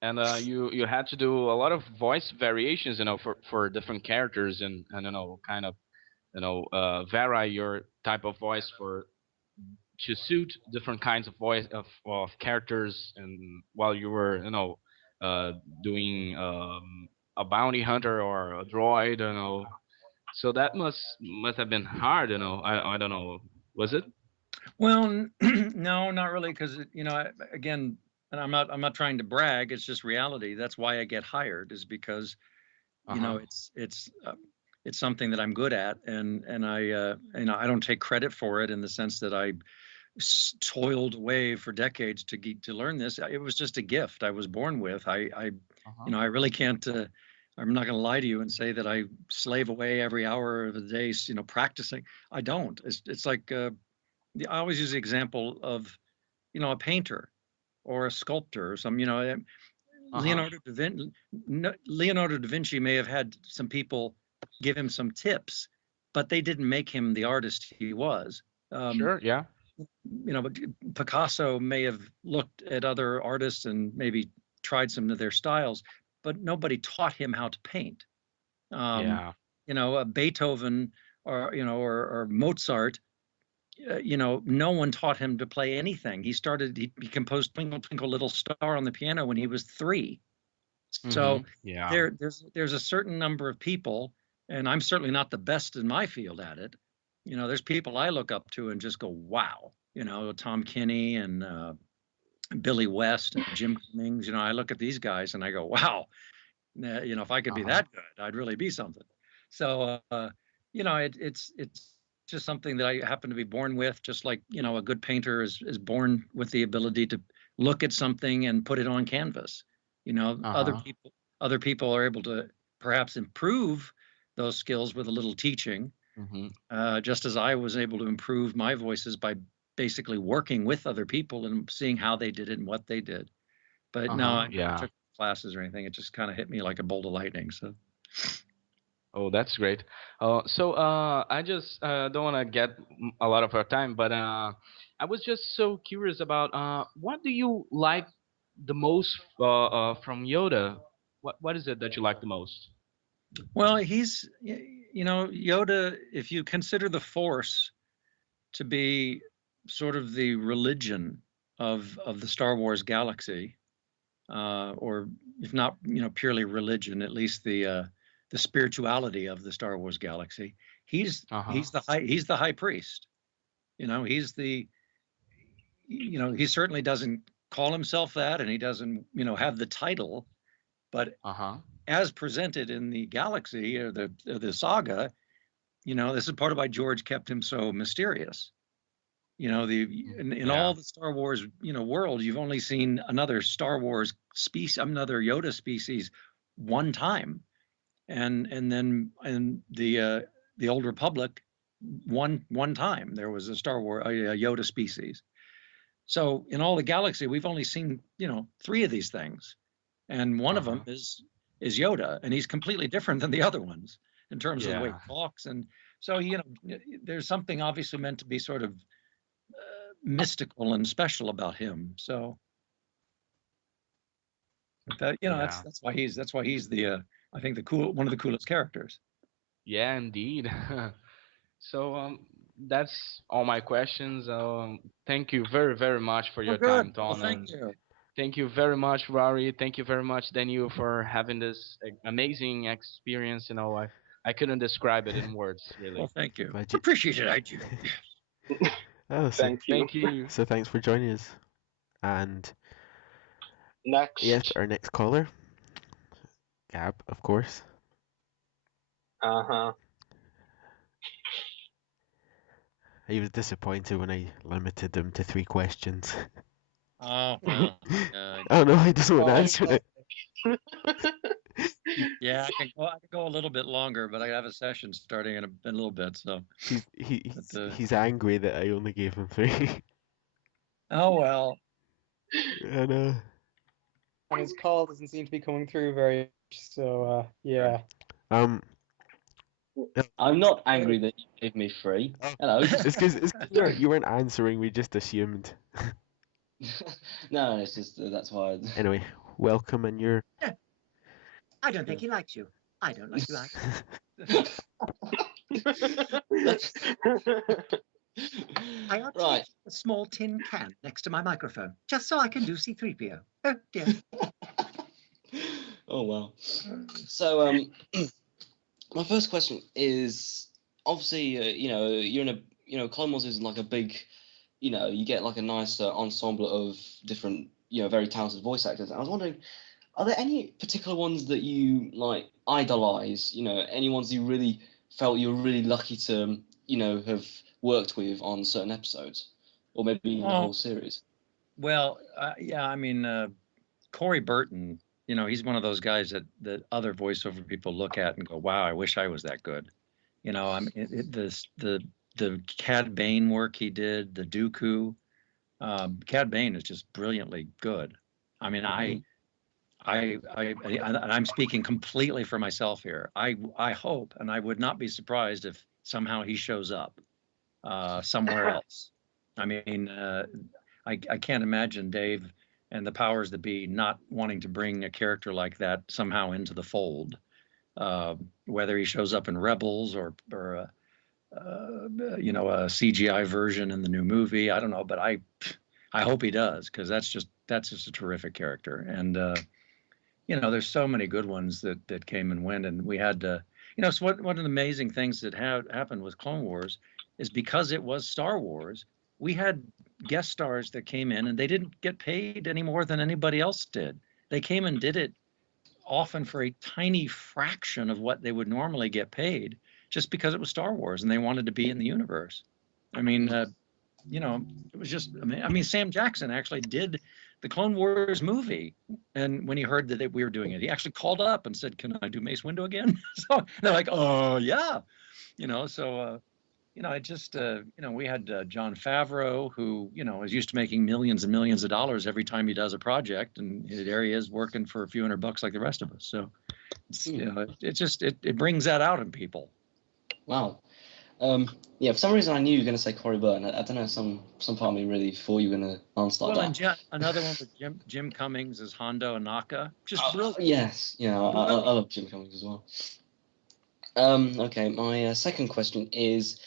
And you had to do a lot of voice variations, for different characters, and kind of, vary your type of voice to suit different kinds of voice of characters, and while you were, doing a bounty hunter or a droid, so that must have been hard, I don't know, was it? Well, no, not really, because again, and I'm not trying to brag. It's just reality. That's why I get hired, is because it's something that I'm good at, and I I don't take credit for it in the sense that I toiled away for decades to learn this. It was just a gift I was born with. I really can't. I'm not going to lie to you and say that I slave away every hour of the day, practicing. I don't. It's like I always use the example of, a painter or a sculptor or some, Leonardo da Vinci may have had some people give him some tips, but they didn't make him the artist he was. Sure, yeah. But Picasso may have looked at other artists and maybe tried some of their styles, but nobody taught him how to paint. Beethoven or Mozart, no one taught him to play anything. He composed Twinkle Twinkle Little Star on the piano when he was 3. So there's a certain number of people, and I'm certainly not the best in my field at it. There's people I look up to and just go, wow. Tom Kane and Billy West and Jim Cummings. I look at these guys and I go, wow. If I could be that good, I'd really be something. So it's just something that I happen to be born with, just like, a good painter is born with the ability to look at something and put it on canvas. Other people are able to perhaps improve those skills with a little teaching, just as I was able to improve my voices by basically working with other people and seeing how they did it and what they did. But no, I never took classes or anything. It just kind of hit me like a bolt of lightning. So. Oh, that's great. So I just don't want to get a lot of our time, but I was just so curious about what do you like the most from Yoda? What is it that you like the most? Well, he's, Yoda, if you consider the Force to be sort of the religion of the Star Wars galaxy, or if not, purely religion, at least the spirituality of the Star Wars galaxy. He's the high priest. He's the he certainly doesn't call himself that, and he doesn't have the title, but as presented in the galaxy or the saga, this is part of why George kept him so mysterious. In all the Star Wars world, you've only seen another Star Wars species, another Yoda species, one time, and then in the Old Republic, one time there was a Yoda species. So in all the galaxy, we've only seen 3 of these things, and one of them is Yoda, and he's completely different than the other ones in terms of the way he talks, and so there's something obviously meant to be sort of mystical and special about him. So that that's why he's the I think one of the coolest characters. Yeah, indeed. So that's all my questions. Thank you very, very much for your time, Tom. Well, thank you. Thank you very much, Rory. Thank you very much, Daniel, for having this amazing experience. I couldn't describe it in words, really. Well, thank you. Appreciate it, I do. Thank you. Thank you. So thanks for joining us. And next. Yes, our next caller, Gab, of course. He was disappointed when I limited them to 3 questions. Oh, well. Oh no, he doesn't want to answer it. Yeah, I can go a little bit longer, but I have a session starting in a little bit, so. He's angry that I only gave him 3. Oh well. I know. And his call doesn't seem to be coming through very much, so yeah. I'm not angry that you gave me 3. Hello. It's because you weren't answering. We just assumed. No, it's just that's why. Anyway, welcome, and you're. I don't think he likes you. I don't like you I ought to Right. keep a small tin can next to my microphone, just so I can do C-3PO. Oh dear. Oh well. So my first question is obviously you're in a Clone Wars is like a big you get like a nice ensemble of different very talented voice actors. I was wondering, are there any particular ones that you like idolize? Any ones you really felt you were really lucky to have worked with on certain episodes, or maybe the whole series? Well, yeah, I mean, Corey Burton, he's one of those guys that other voiceover people look at and go, "Wow, I wish I was that good." I mean, the Cad Bane work he did, the Dooku, Cad Bane is just brilliantly good. I mean, I'm speaking completely for myself here. I hope, and I would not be surprised if somehow he shows up somewhere else. I mean, I can't imagine Dave and the powers that be not wanting to bring a character like that somehow into the fold, whether he shows up in Rebels or a CGI version in the new movie. I don't know, but I hope he does, because that's just a terrific character. And there's so many good ones that came and went, and we had to. So one of the amazing things that happened with Clone Wars is because it was Star Wars, we had guest stars that came in and they didn't get paid any more than anybody else did. They came and did it often for a tiny fraction of what they would normally get paid, just because it was Star Wars and they wanted to be in the universe. I mean, you know, it was just. I mean, Sam Jackson actually did the Clone Wars movie, and when he heard that we were doing it, he actually called up and said, "Can I do Mace Windu again?" So they're like, "Oh yeah," you know. So you know, it just you know, we had Jon Favreau, who you know is used to making millions and millions of dollars every time he does a project, and there he is working for a few $100 like the rest of us. So it's, you know, it just it brings that out in people. Wow. Yeah, for some reason I knew you were going to say Corey Burton. I don't know, some part of me really thought you were going to answer like Well, that. and another one with Jim Cummings as Hondo Anaka. Just brilliant. Yes, yeah, I love Jim Cummings as well. Okay, my second question is,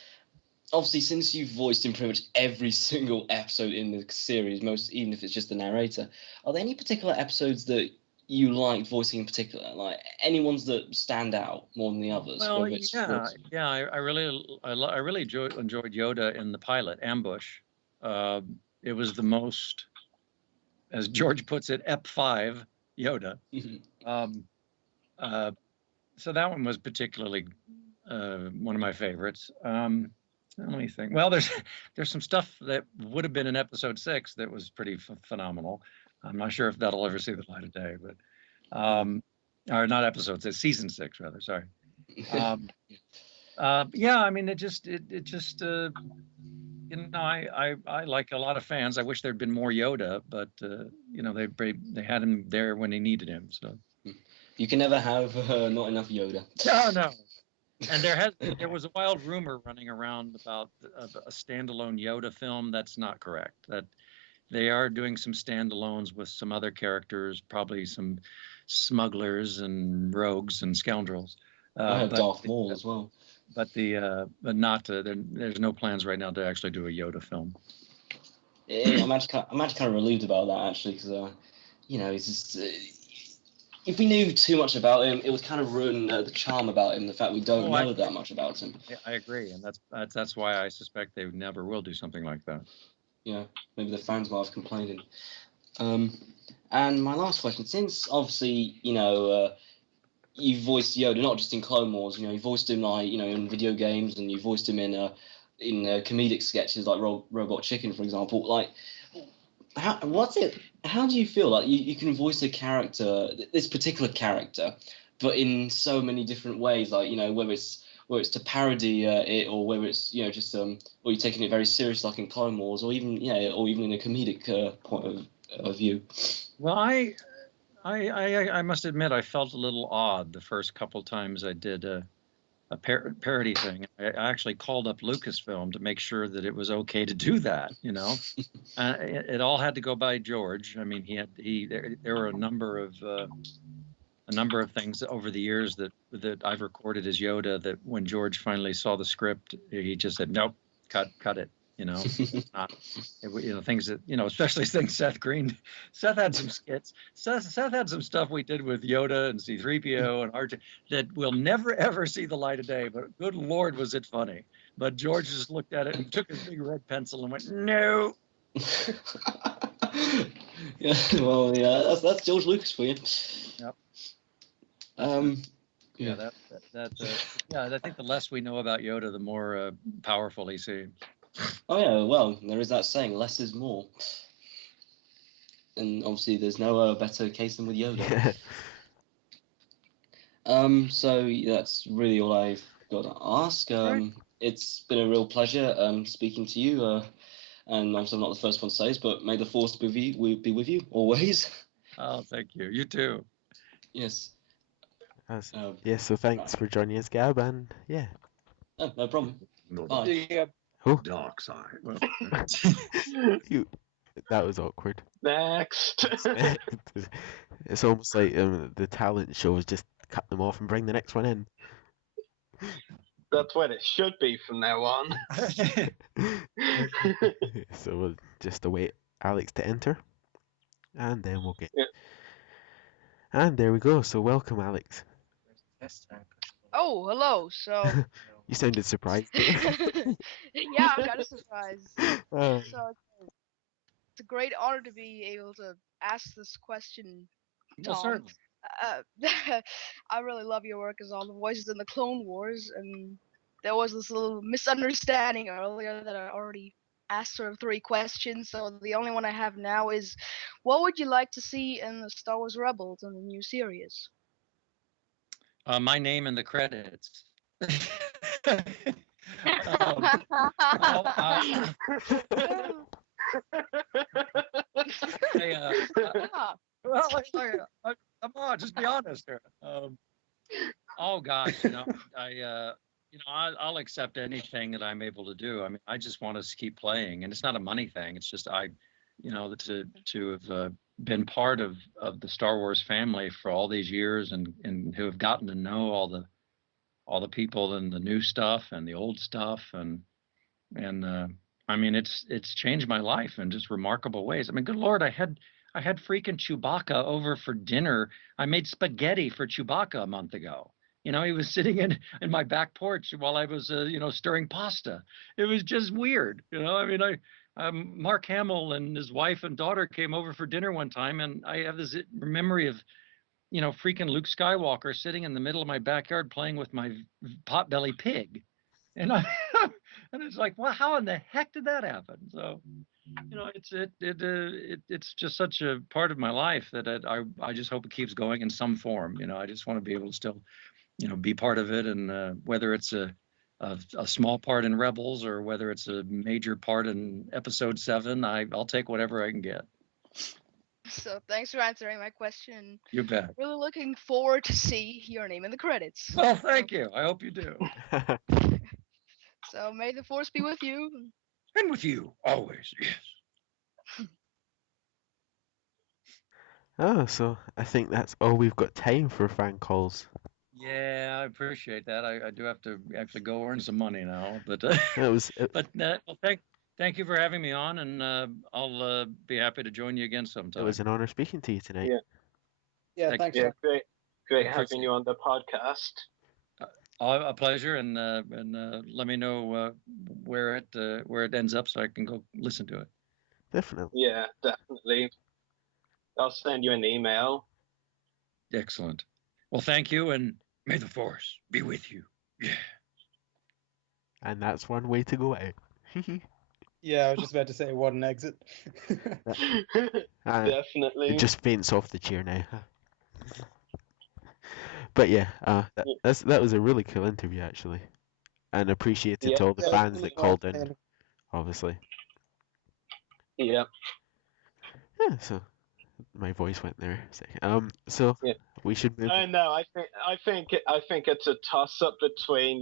obviously, since you've voiced in pretty much every single episode in the series, even if it's just the narrator, are there any particular episodes that you like voicing in particular? Like any ones that stand out more than the others? Well, yeah, I really enjoyed Yoda in the pilot Ambush. It was the most, as George puts it, Ep5 Yoda. So that one was particularly one of my favorites. Let me think. Well, there's some stuff that would have been in episode 6 that was pretty phenomenal. I'm not sure if that'll ever see the light of day, but or not episodes, it's season 6 rather. Sorry. Yeah, I mean, it just you know, I like a lot of fans. I wish there'd been more Yoda, but you know, they had him there when they needed him. So you can never have not enough Yoda. No. And there was a wild rumor running around about a standalone Yoda film. That's not correct. That they are doing some standalones with some other characters, probably some smugglers and rogues and scoundrels. I have Darth Maul as well. But not there's no plans right now to actually do a Yoda film. I'm actually kind of relieved about that actually, because you know, it's just if we knew too much about him, it would kind of ruin the charm about him. The fact we don't know that much about him. I agree, and that's why I suspect they never will do something like that. Yeah, maybe the fans might have complained. And my last question, since obviously you know you voiced Yoda not just in Clone Wars, you know you voiced him like you know in video games, and you voiced him in comedic sketches like Robot Chicken, for example. Like, how do you feel like you can voice a character, this particular character, but in so many different ways, like you know whether it's to parody it, or whether it's you know just or you're taking it very serious like in Clone Wars, or even or even in a comedic point of view. Well, I must admit I felt a little odd the first couple times I did a parody thing. I actually called up Lucasfilm to make sure that it was okay to do that. You know, it all had to go by George. I mean, there were a number of things over the years that I've recorded as Yoda that when George finally saw the script, he just said, "Nope, cut it." You know, you know, things that, you know, especially things Seth had some skits. Seth had some stuff we did with Yoda and C-3PO and R2 that will never ever see the light of day. But good Lord, was it funny! But George just looked at it and took his big red pencil and went, "No." Yeah, well, yeah, that's George Lucas for you. Yep. Yeah, I think the less we know about Yoda, the more powerful he seems. Oh yeah, well, there is that saying, less is more. And obviously there's no better case than with Yoda. So that's really all I've got to ask. It's been a real pleasure speaking to you. And obviously I'm not the first one to say this, but may the force be with you always. Oh, thank you. You too. Yes. Yeah, so thanks for joining us, Gab, and yeah. Oh, no problem. Bye. Yeah. Oh. Dark side. Well, that was awkward. Next. It's almost like the talent shows just cut them off and bring the next one in. That's what it should be from now on. So we'll just await Alex to enter, and then we'll get. Yeah. And there we go. So welcome, Alex. Oh, hello. So You sounded surprised. yeah, I'm kind of surprised. Oh. So it's a great honor to be able to ask this question, Tom. Well, certainly. I really love your work as all the voices in the Clone Wars, and there was this little misunderstanding earlier that I already asked sort of 3 questions. So the only one I have now is, what would you like to see in the Star Wars Rebels in the new series? My name in the credits. Come on, just be honest here. Oh gosh, I'll accept anything that I'm able to do. I mean, I just want us to keep playing, and it's not a money thing. It's just to have been part of the Star Wars family for all these years, and who have gotten to know all the people and the new stuff and the old stuff, and I mean, it's changed my life in just remarkable ways. I mean, good Lord, I had freaking Chewbacca over for dinner. I made spaghetti for Chewbacca a month ago. He was sitting in my back porch while I was, stirring pasta. It was just weird. I mean, Mark Hamill and his wife and daughter came over for dinner one time, and I have this memory of, freaking Luke Skywalker sitting in the middle of my backyard playing with my potbelly pig. And and it's like, well, how in the heck did that happen? So, it's just such a part of my life that I just hope it keeps going in some form. I just want to be able to still, be part of it, and whether it's a small part in Rebels or whether it's a major part in Episode 7, I'll take whatever I can get. So thanks for answering my question. You bet. Really looking forward to see your name in the credits. Well, thank you. I hope you do. So may the Force be with you. And with you, always, yes. Oh, so I think that's all we've got time for fan calls. Yeah, I appreciate that. I do have to actually go earn some money now, but well, thank you for having me on, and I'll be happy to join you again sometime. It was an honor speaking to you tonight. Yeah, thanks. Yeah, great having you on the podcast. A pleasure, and let me know where it ends up so I can go listen to it. Definitely. Yeah, definitely. I'll send you an email. Excellent. Well, thank you, and may the Force be with you. Yeah. And that's one way to go out. Yeah, I was just about to say, what an exit. Definitely. It just faints off the chair now. But yeah, that was a really cool interview actually, and appreciated to all the fans that called in, obviously. Yeah. Yeah. So my voice went there. So we should move. No, I think it's a toss up between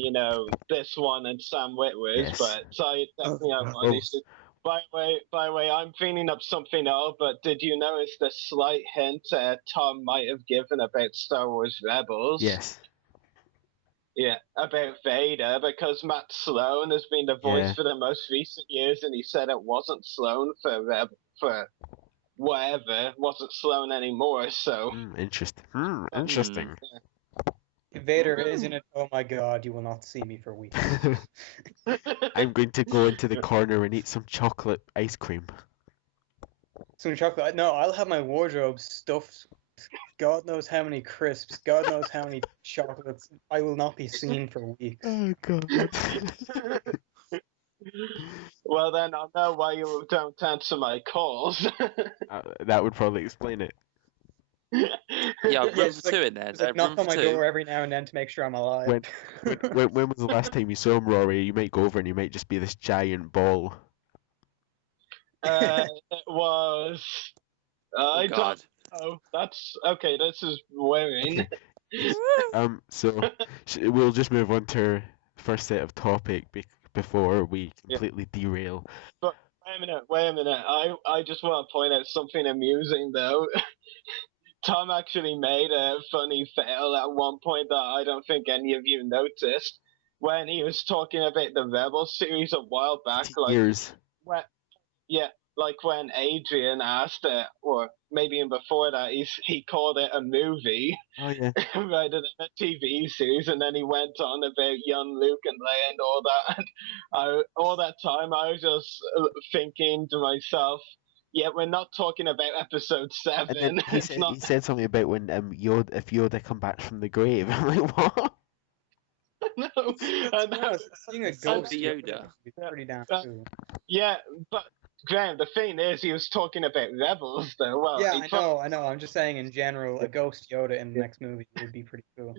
this one and Sam Witwer's, Yes. but so I definitely have one. By the way, I'm feeling up something else, but did you notice the slight hint Tom might have given about Star Wars Rebels? Yes. Yeah, about Vader, because Matt Sloan has been the voice for the most recent years, and he said it wasn't Sloan for whatever, wasn't Sloan anymore, so... Interesting. Interesting. If Vader is in it, oh my god, you will not see me for weeks. I'm going to go into the corner and eat some chocolate ice cream. Some chocolate? No, I'll have my wardrobe stuffed. God knows how many crisps. God knows how many chocolates. I will not be seen for weeks. Oh god. Well then, I'll know why you don't answer my calls. That would probably explain it. Yeah, room for two in there. Like knock on my door every now and then to make sure I'm alive. When was the last time you saw him, Rory? You might go over and you might just be this giant ball. It was. I God. don't know. That's okay. This is worrying. So we'll just move on to our first set of topic before we completely derail. But wait a minute. I just want to point out something amusing though. Tom actually made a funny fail at one point that I don't think any of you noticed when he was talking about the Rebel series a while back. Like when Adrian asked it, or maybe even before that, he called it a movie rather than a TV series, and then he went on about young Luke and Leia and all that. And all that time, I was just thinking to myself, yeah, we're not talking about episode 7. And then he said something about when if Yoda come back from the grave. I'm like, what? no, I know. Seeing a It's ghost Zombie Yoda. would be pretty damn cool. Yeah, but Graham, the thing is, he was talking about rebels, though. Well, Yeah, he I know. I'm just saying in general, a ghost Yoda in the next movie would be pretty cool.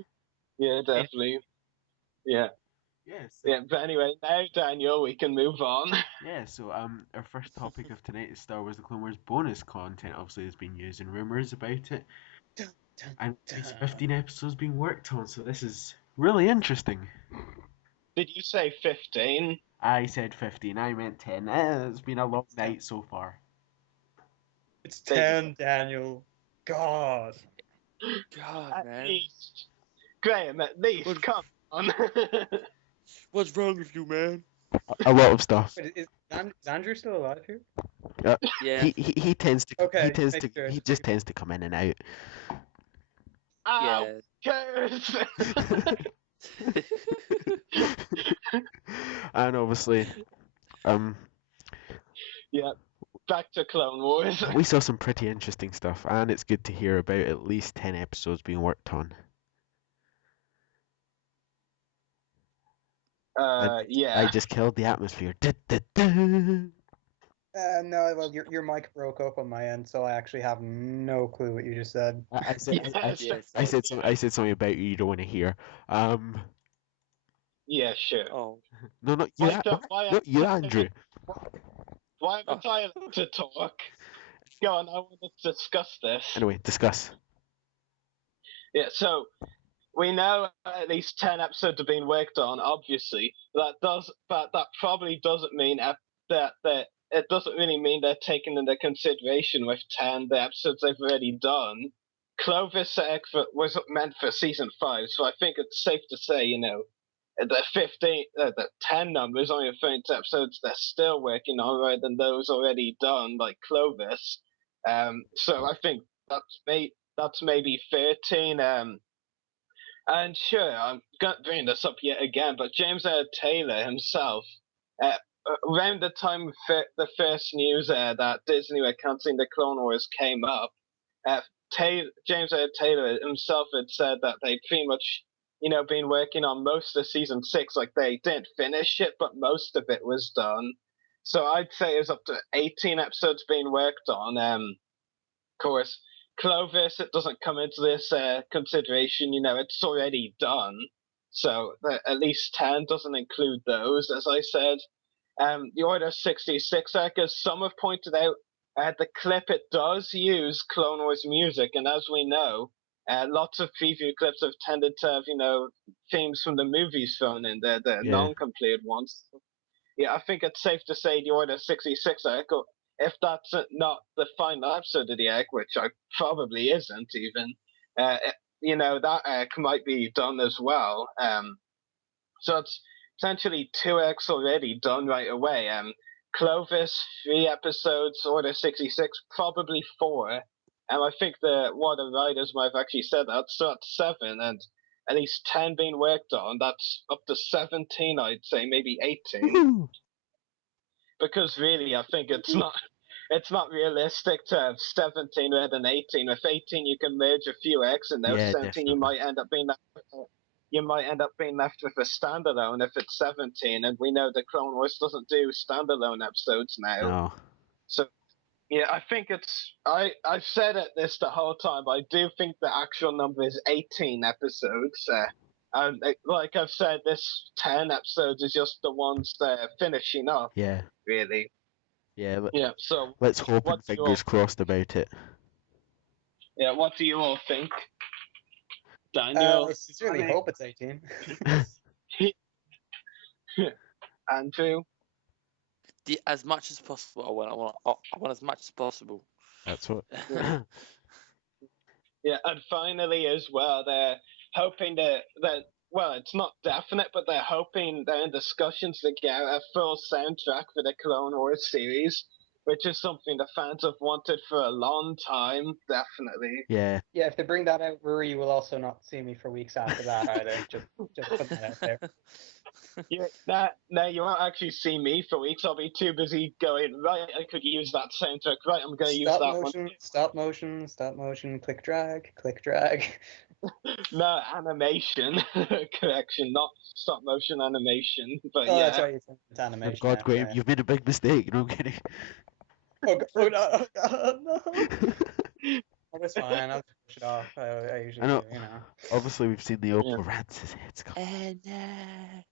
Yeah, definitely. Yeah. Yes. Yeah, but anyway, now Daniel, we can move on. Yeah, so our first topic of tonight is Star Wars: The Clone Wars bonus content. Obviously, there's been news and rumors about it, and there's 15 episodes being worked on. So this is really interesting. Did you say 15? I said 15. I meant 10. It's been a long night so far. It's 10, Daniel. God. God, man. Least. Graham, at least, come on. What's wrong with you, man? A lot of stuff. Wait, is Andrew still alive here? Yeah. He tends to Okay, he just tends to come in and out. Oh, curse! And obviously, yeah, back to Clone Wars. we saw some pretty interesting stuff, and it's good to hear about at least 10 episodes being worked on. Yeah. I just killed the atmosphere. No, well, your mic broke up on my end, so I actually have no clue what you just said. I said something about you don't want to hear. Yeah, sure. Oh. No, not you, not you, Andrew. Why haven't I allowed to talk? Go on, I want to discuss this. Anyway, discuss. Yeah, so we know at least 10 episodes have been worked on, obviously. But that probably doesn't mean that it doesn't really mean they're taking into consideration with 10 the episodes they've already done. Clovis was meant for season 5, so I think it's safe to say, the 10 numbers on your referring to episodes they're still working on rather than those already done, like Clovis. So I think that's maybe 13. And sure, I'm going to bring this up yet again, but James Taylor himself, around the time the first news that Disney were cancelling the Clone Wars came up, James Taylor himself had said that they pretty much, been working on most of season 6. Like, they didn't finish it, but most of it was done. So I'd say it's up to 18 episodes being worked on. Of course, Clovis, it doesn't come into this consideration. It's already done. So at least 10 doesn't include those, as I said. The Order 66, because some have pointed out the clip, it does use Clone Wars music, and as we know, lots of preview clips have tended to have, themes from the movies thrown in there, the non-completed ones. Yeah, I think it's safe to say the Order 66 arc, if that's not the final episode of the arc, which I probably isn't even, that arc might be done as well. So it's essentially 2 arcs already done right away. Clovis, 3 episodes, Order 66, probably 4. And I think one of the writers might have actually said that, so that's 7, and at least 10 being worked on. That's up to 17, I'd say, maybe 18. Because really, I think it's not realistic to have 17 rather than 18. With 18, you can merge a few X, and now 17, definitely. you might end up being left with a standalone if it's 17. And we know the Clone Wars doesn't do standalone episodes now. No. So, yeah, I think I've said this the whole time, but I do think the actual number is 18 episodes. And like I've said, this 10 episodes is just the ones finishing up. Yeah. Really. Yeah. So let's hope and fingers crossed about it. Yeah. What do you all think, Daniel? I sincerely hope it's 18. Andrew. As much as possible. I want as much as possible. That's what. Yeah, and finally as well, they're hoping that well, it's not definite, but they're hoping they're in discussions to get a full soundtrack for the Clone Wars series, which is something the fans have wanted for a long time, definitely. Yeah. Yeah, if they bring that out, Ruri will also not see me for weeks after that either. Just put that out there. Yeah, no, you won't actually see me for weeks. I'll be too busy going, right, I could use that soundtrack. Right, I'm going to use that one. Stop motion, click drag. No, animation. Correction, not stop motion animation, but Oh, yeah. that's right. It's Oh animation. God, yeah, Graham, yeah. you've made a big mistake. No, I'm kidding. Oh, no, no. Oh, that's fine. I'll just push it off. I usually I know. do, you know. Obviously, we've seen the Opal Rance's head sculpt.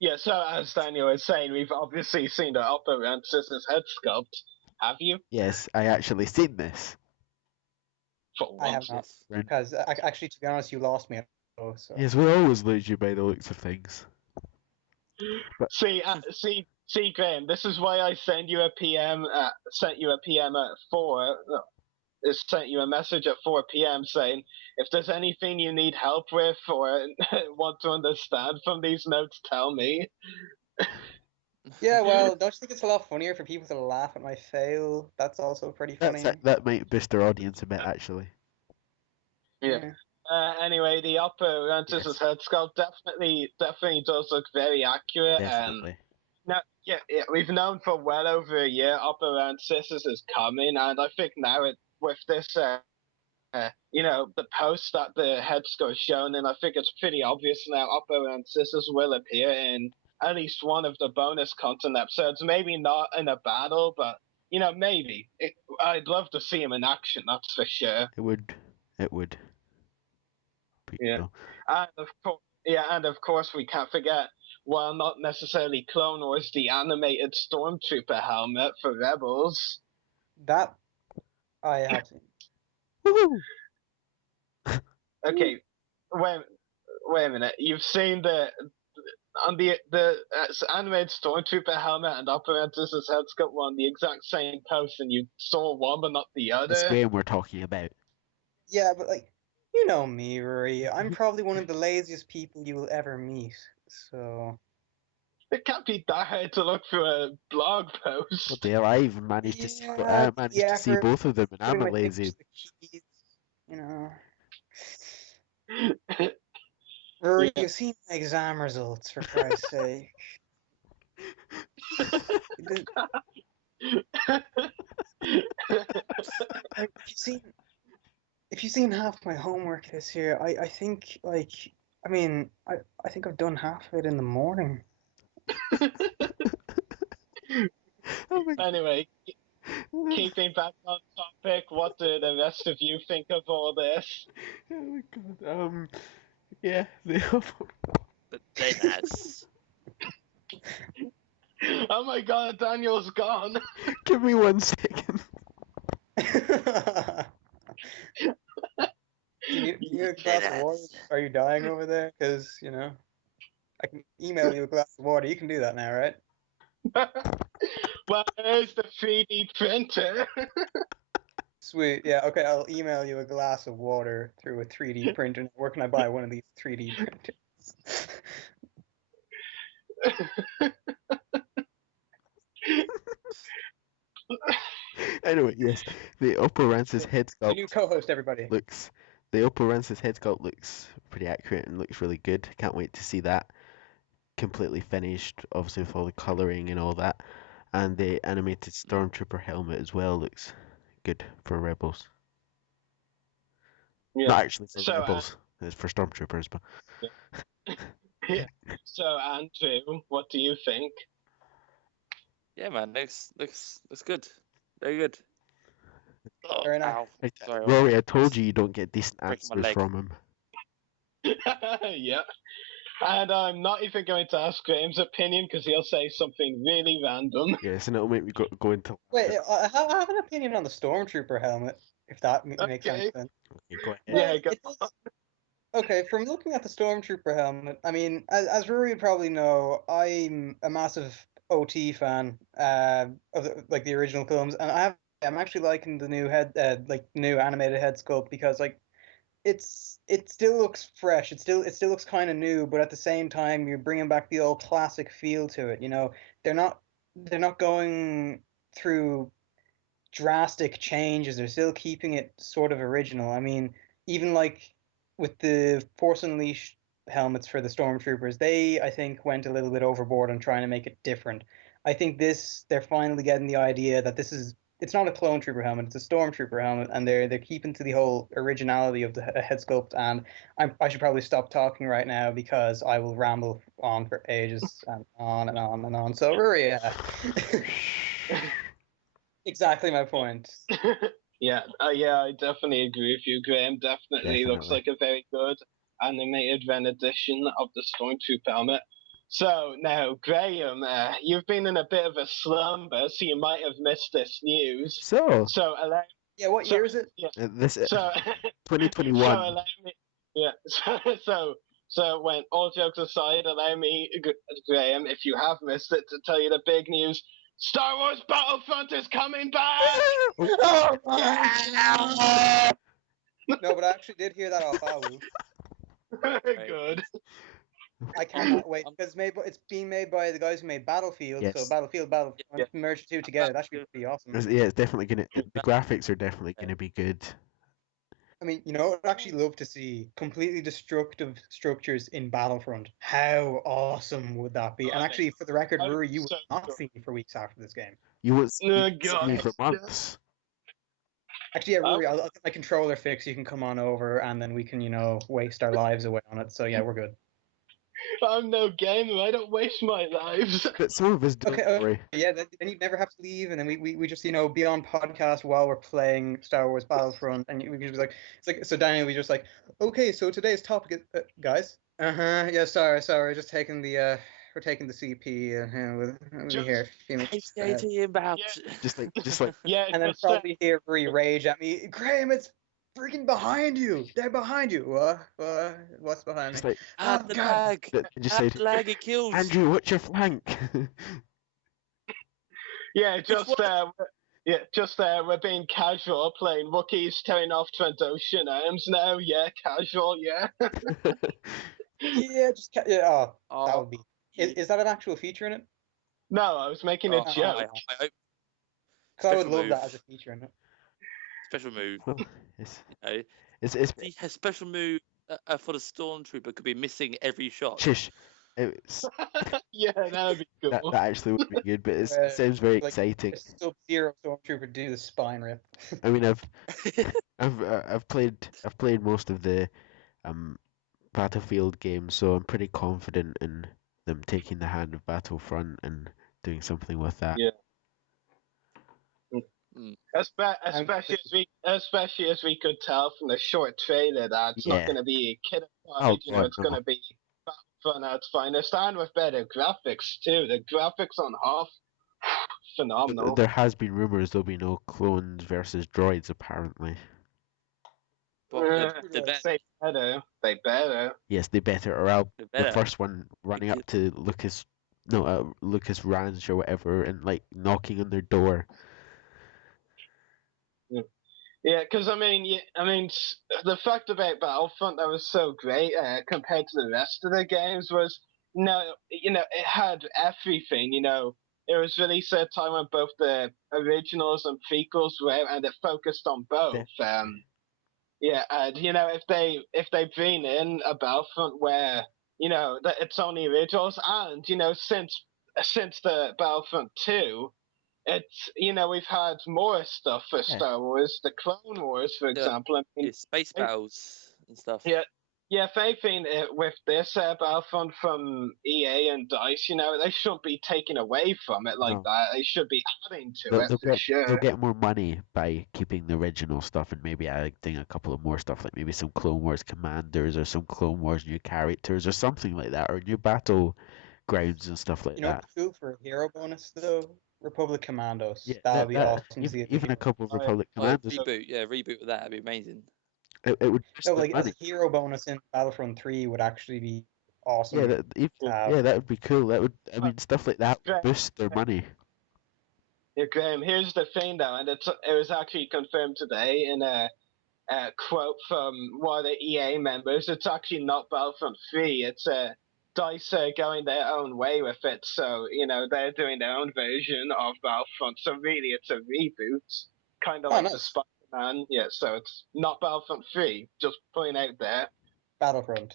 Yeah, so as Daniel was saying, we've obviously seen the Oppo Rancis's head sculpt. Have you? Yes, I actually seen this. For I have once. not. Right. Because, actually, to be honest, you lost me. So. Yes, we always lose you by the looks of things. But See, Graham. This is why I sent you a PM. Sent you a PM at 4. Sent you a message at 4 p.m. saying if there's anything you need help with or want to understand from these notes, tell me. Yeah, well, don't you think it's a lot funnier for people to laugh at my fail? That's also pretty funny. that might boost our audience a bit, actually. Yeah. Anyway, the upper Rancis's head sculpt definitely does look very accurate. Definitely. Now, yeah, we've known for well over a year Upper Rancis's is coming, and I think now with this, the post that the head sculpt is shown, and I think it's pretty obvious now Upper Rancis's will appear in at least one of the bonus content episodes. Maybe not in a battle, but maybe. I'd love to see him in action. That's for sure. It would. It would. Yeah. And of course, we can't forget, while not necessarily Clone Wars, the animated Stormtrooper helmet for Rebels. That I have seen. Okay, wait a minute. You've seen the animated Stormtrooper helmet and Apparentis's head sculpt were on the exact same post, and you saw one but not the other. This game we're talking about. Yeah, but you know me, Rory. I'm probably one of the laziest people you will ever meet. So. It can't be that hard to look through a blog post. Well, dear, I even managed to see, to see both of them, and I'm a lazy. Keys, you know. Rory, you've seen my exam results, for Christ's sake. If you've seen half my homework this year, I think I think I've done half of it in the morning. Anyway, keeping back on topic, what do the rest of you think of all this? Oh my God. Yeah, the deadass. Oh my God, Daniel's gone. Give me 1 second. Do you need a glass of water? Are you dying over there? Because, I can email you a glass of water. You can do that now, right? Well, there's the 3D printer. Sweet. Yeah, okay, I'll email you a glass of water through a 3D printer. Where can I buy one of these 3D printers? Anyway, yes, the Opal Rance's head sculpt. The new co-host, everybody. The Opal Rance's head sculpt looks pretty accurate and looks really good. Can't wait to see that completely finished, obviously with all the colouring and all that. And the animated Stormtrooper helmet as well looks good for Rebels. Yeah. Not actually for Rebels, it's for Stormtroopers, but. Yeah. So, Andrew, what do you think? Yeah, man, looks good. Very good. Oh, Very nice. Sorry, Rory, I told you don't get decent breaking my answers leg. from him. Yeah. And I'm not even going to ask Graham's opinion because he'll say something really random. Yes, and it'll make me go into. Wait, I have an opinion on the Stormtrooper helmet, if that makes any sense. Okay, go ahead. Yeah, go. Okay, from looking at the Stormtrooper helmet, I mean, as Rory would probably know, I'm a massive OT fan of the original films, and I'm actually liking the new new animated head sculpt because it still looks fresh. It still looks kind of new, but at the same time, you're bringing back the old classic feel to it. They're not going through drastic changes. They're still keeping it sort of original. I mean, even with the Force Unleashed helmets for the Stormtroopers, they, I think, went a little bit overboard on trying to make it different. I think they're finally getting the idea that this is it's not a clone trooper helmet; it's a stormtrooper helmet, and they're keeping to the whole originality of the head sculpt. And I should probably stop talking right now because I will ramble on for ages and on and on and on. So Rory, exactly my point. Yeah, I definitely agree with you, Graham. Definitely looks Definitely. like a very good animated rendition of the Stormtrooper helmet. So now, Graham, you've been in a bit of a slumber, so you might have missed this news. So, So allow. Yeah, what So, year is it? Yeah. this So, 2021. so allow me. Yeah. So when all jokes aside, allow me, Graham, if you have missed it, to tell you the big news. Star Wars Battlefront is coming back! Oh my No, but I actually did hear that off Awu. Good. I cannot wait because it's being made by the guys who made Battlefield. So Yes. Battlefront, merge the two together. That should be pretty awesome. Yeah, it's definitely gonna. The graphics are definitely gonna be good. I mean, you know, I'd actually love to see completely destructive structures in Battlefront. How awesome would that be? And actually, for the record, Rory, you will not see me for weeks after this game. You won't see Oh, me God. for months. Actually, yeah, Rory, I'll get my controller fixed. You can come on over, and then we can, waste our lives away on it. So yeah, we're good. I'm no gamer. I don't waste my lives. But some of us do. Okay, yeah, then you never have to leave, and then we just be on podcast while we're playing Star Wars Battlefront, and we can just be like, it's like, so Daniel, we just like, okay, so today's topic is, guys, yeah, sorry, we're just taking the we're taking the CP, we'll be here. about. Just like Yeah, and then probably hear Bree rage at me, Graham, it's freaking behind you. They're behind you. What's behind just me? like the God. lag. just say, Lag, it kills. Andrew, watch your flank. Yeah, just we're being casual, playing Wookiees tearing off Trandoshan arms now. Yeah, casual. Yeah. Yeah, that would be. Is that an actual feature in it? No, I was making a joke. Because I would Special love that move. as a feature in it. Special move. Well, it's The special move for the stormtrooper could be missing every shot. Shish. It's, Yeah, that would be cool. that actually would be good, but it sounds very exciting. Sub-Zero Stormtrooper do the spine rip. I mean, I've played most of the Battlefield games, so I'm pretty confident in them taking the hand of Battlefront and doing something with that. Yeah. Especially as we could tell from the short trailer that it's not going to be kid Oh, it's going to be Battlefront at its finest, and with better graphics too. The graphics on Hoth, phenomenal. There has been rumors there'll be no clones versus droids, apparently. They better. Yes, they better, or else the better. first one running up to Lucas Ranch or whatever, and like knocking on their door. Yeah, because the fact about Battlefront that was so great compared to the rest of the games was, it had everything. It was released at a time when both the originals and prequels were out, and it focused on both. Yeah, and if they bring in a Battlefront where that it's only originals, and since the Battlefront 2. It's we've had more stuff for Star Wars, the Clone Wars, for example. Space battles and stuff. Yeah, if anything, with this Battlefront from EA and DICE, they shouldn't be taking away from it like that. They should be adding to it for sure. They'll get more money by keeping the original stuff and maybe adding a couple of more stuff, like maybe some Clone Wars commanders or some Clone Wars new characters or something like that, or new battlegrounds and stuff like that. Cool for a hero bonus though. Republic Commandos. Yeah, that would be awesome. Even a couple of Republic Commandos. Reboot with that would be amazing. It would as a hero bonus in Battlefront 3 would actually be awesome. Yeah, that would be cool. Stuff like that would boost their money. Yeah, Graham. Here's the thing, though, and it was actually confirmed today in a quote from one of the EA members. It's actually not Battlefront 3. It's DICE going their own way with it, so they're doing their own version of Battlefront. So really, it's a reboot, kind of like the Spider-Man. Yeah, so it's not Battlefront 3. Just putting out there. Battlefront.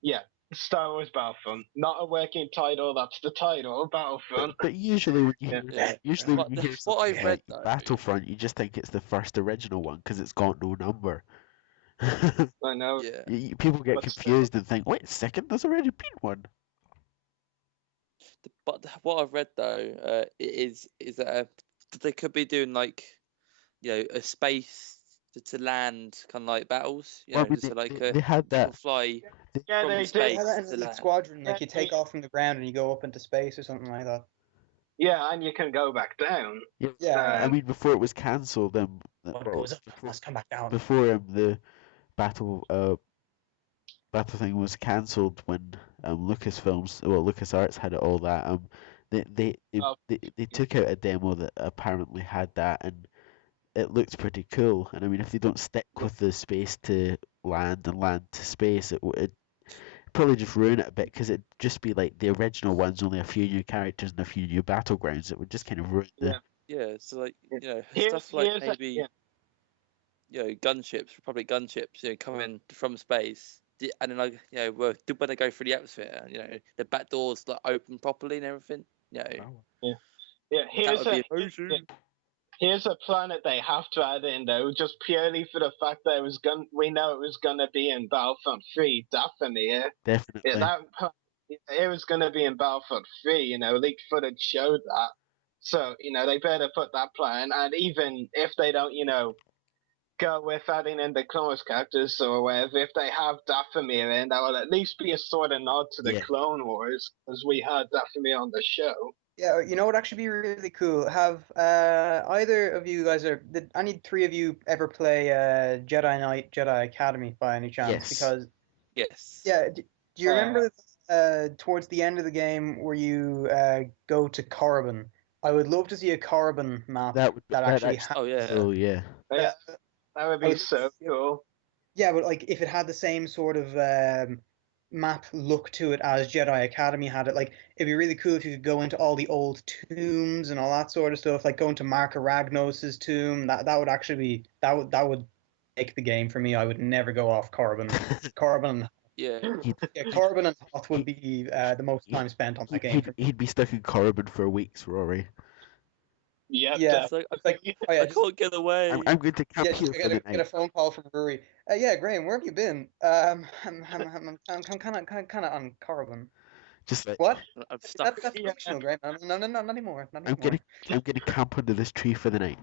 Yeah, Star Wars Battlefront. Not a working title, that's the title, Battlefront. But usually when you Yeah. usually when you hear what something I've read like though, Battlefront, you just think it's the first original one because it's got no number. I know. yeah, People get But still. confused and think, wait a second, there's already been one. but what I've read though is that they could be doing like a space to land kind of like battles. Well, I mean, So like they had people that. fly Yeah, from they space Yeah, that in to Elite land. Squadron, like Yeah, you take off from the ground and you go up into space or something like that. Yeah, and you can go back down. Yeah. I mean, before it was cancelled, What goes up must come back down. before the battle thing was cancelled when LucasArts had it all that they took out a demo that apparently had that and it looked pretty cool. And I mean, if they don't stick with the space to land and land to space, it would probably just ruin it a bit because it'd just be like the original ones, only a few new characters and a few new battlegrounds. It would just kind of ruin the. Yeah, so like Here's- stuff like here's a- maybe gunships, Republic gunships, coming from space, and then when they go through the atmosphere, the back doors like open properly and everything. Yeah, that here's would be a amazing. here's a planet they have to add in though, just purely for the fact that we know it was gonna be in Battlefront 3, Dathomir. Definitely. It was gonna be in Battlefront 3, leaked footage showed that. So, they better put that plan, and even if they don't, go with adding in the Clone Wars characters or whatever, if they have Dathomir in, that will at least be a sort of nod to the Clone Wars, as we had Dathomir on the show. Yeah, you know what would actually be really cool? Have either of you guys did any three of you ever play Jedi Knight, Jedi Academy by any chance? Yes. Because yes. Yeah, do you remember towards the end of the game where you go to Korriban? I would love to see a Korriban map that actually. Oh yeah. Oh yeah. Yeah, that would be so cool. Yeah, but like if it had the same sort of map look to it as Jedi Academy had it, like it'd be really cool if you could go into all the old tombs and all that sort of stuff, like going to Mark Aragnos' tomb. That would actually be that would make the game for me. I would never go off Korriban. Korriban. Yeah. Korriban and Hoth would be the most time spent on that game. He'd be stuck in Korriban for weeks, Rory. Yeah. It's like, I can't get away. I'm going to camp here for the Get a night. phone call from Rory. Yeah, Graham, where have you been? I'm kind of on Korriban. Just like, What? I'm stuck. That's fictional, Graham. No, not anymore. Not I'm anymore. gonna camp under this tree for the night.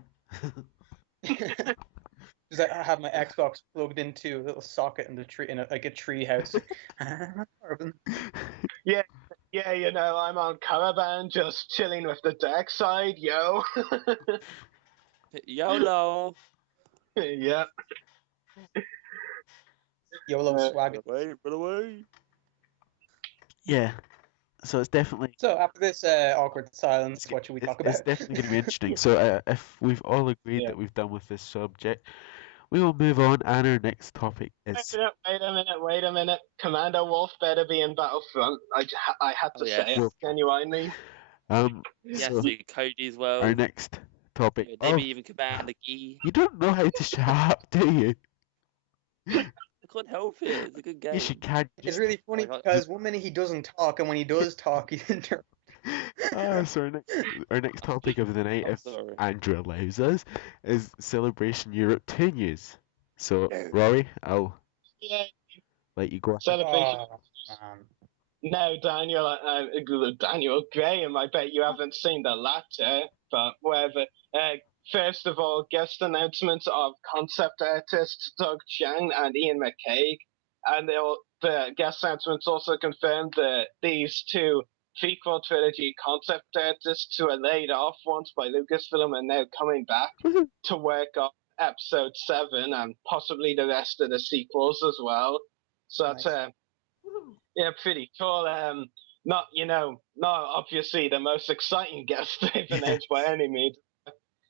Just I have my Xbox plugged into a little socket in the tree, like a tree house. Korriban. Yeah, I'm on Caravan, just chilling with the dark side, yo. YOLO. Yeah. YOLO swag. Run away. Yeah. So it's definitely. So after this awkward silence, what should we talk about? It's definitely going to be interesting. So if we've all agreed that we've done with this subject, we will move on. And our next topic is. Wait a minute. Commander Wolf better be in Battlefront. I had to say it. Genuinely. Yes, So Cody as well. our next topic. Maybe even Commander Key. You don't know how to shut up, do you? I can't help it. It's a good game. Yes, you can. It's really funny because one minute he doesn't talk, and when he does talk, he interrupts. So our next topic of the night, if Andrew allows us, is Celebration Europe 2 news. So, Rory, I'll let you go. Celebration. No, Daniel, Graham, I bet you haven't seen the latter, but whatever. First of all, guest announcements of concept artists Doug Chang and Ian McCaig, and the guest announcements also confirmed that these two prequel trilogy concept artists who were laid off once by Lucasfilm are now coming back to work on Episode 7 and possibly the rest of the sequels as well. So that's pretty cool. Not obviously the most exciting guest they've announced by any means.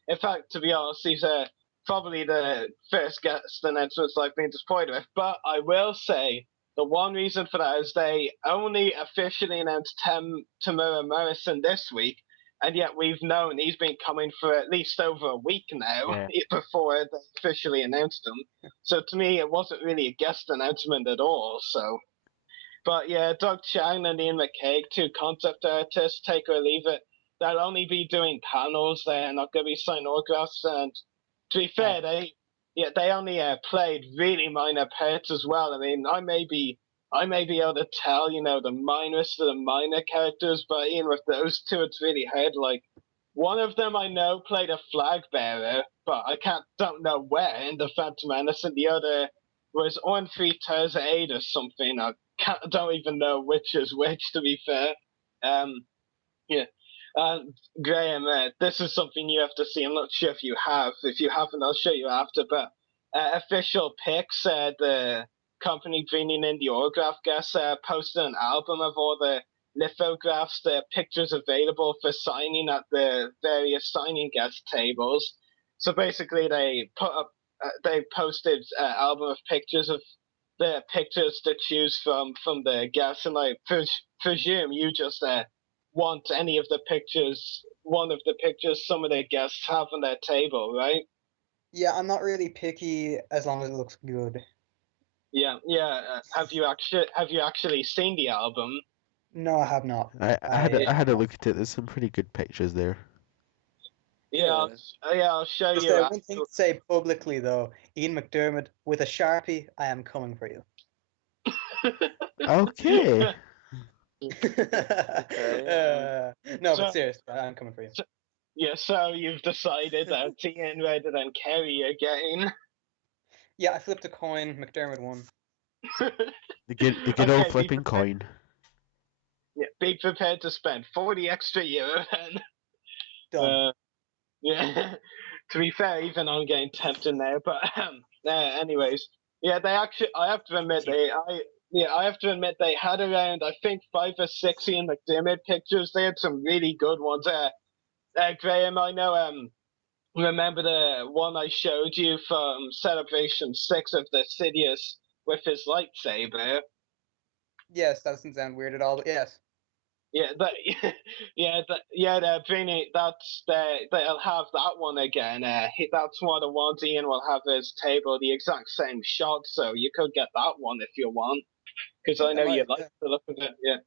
In fact, to be honest, these are probably the first guest announcements I've been disappointed with. But I will say the one reason for that is they only officially announced Tamura Morrison this week, and yet we've known he's been coming for at least over a week now before they officially announced him. So to me, it wasn't really a guest announcement at all. So But yeah, Doug Chang and Ian McCaig, two concept artists, take or leave it. They'll only be doing panels. They're not going to be signing autographs. And to be fair, they only played really minor parts as well. I mean, I may be able to tell, the minorest of the minor characters, but even with those two, it's really hard. Like, one of them I know played a flag bearer, but I don't know where in the Phantom Menace, and the other was on 3008 or something. Don't even know which is which, to be fair. Yeah. Graham, this is something you have to see. I'm not sure if you have. If you haven't, I'll show you after. But official pics, the company bringing in the autograph guests posted an album of all the lithographs, the pictures available for signing at the various signing guest tables. So basically, they posted an album of pictures of the pictures to choose from the guests, and I presume you just want any of the pictures, one of the pictures some of the guests have on their table, right? Yeah, I'm not really picky as long as it looks good. Yeah. Have you actually seen the album? No, I have not. I had a look at it. There's some pretty good pictures there. Yeah, I'll show Just you. one thing to say publicly though, Ian McDermott with a Sharpie, I am coming for you. Okay. No, but seriously, I'm coming for you. So you've decided that Ian rather than Kerry again. Yeah, I flipped a coin. McDermott won. The good old flipping coin. Yeah, be prepared to spend 40 extra euro then. Done. Yeah. To be fair, even I'm getting tempted now. But anyways, yeah, I have to admit they had around, I think, 5 or 6 Ian McDermott pictures. They had some really good ones. Graham, I know. Remember the one I showed you from Celebration 6 of the Sidious with his lightsaber? Yes, that doesn't sound weird at all, but yes. Yeah, they're bringing they'll have that one again. That's one of the ones Ian will have his table, the exact same shot, so you could get that one if you want, because I know you like the look of it. Yeah.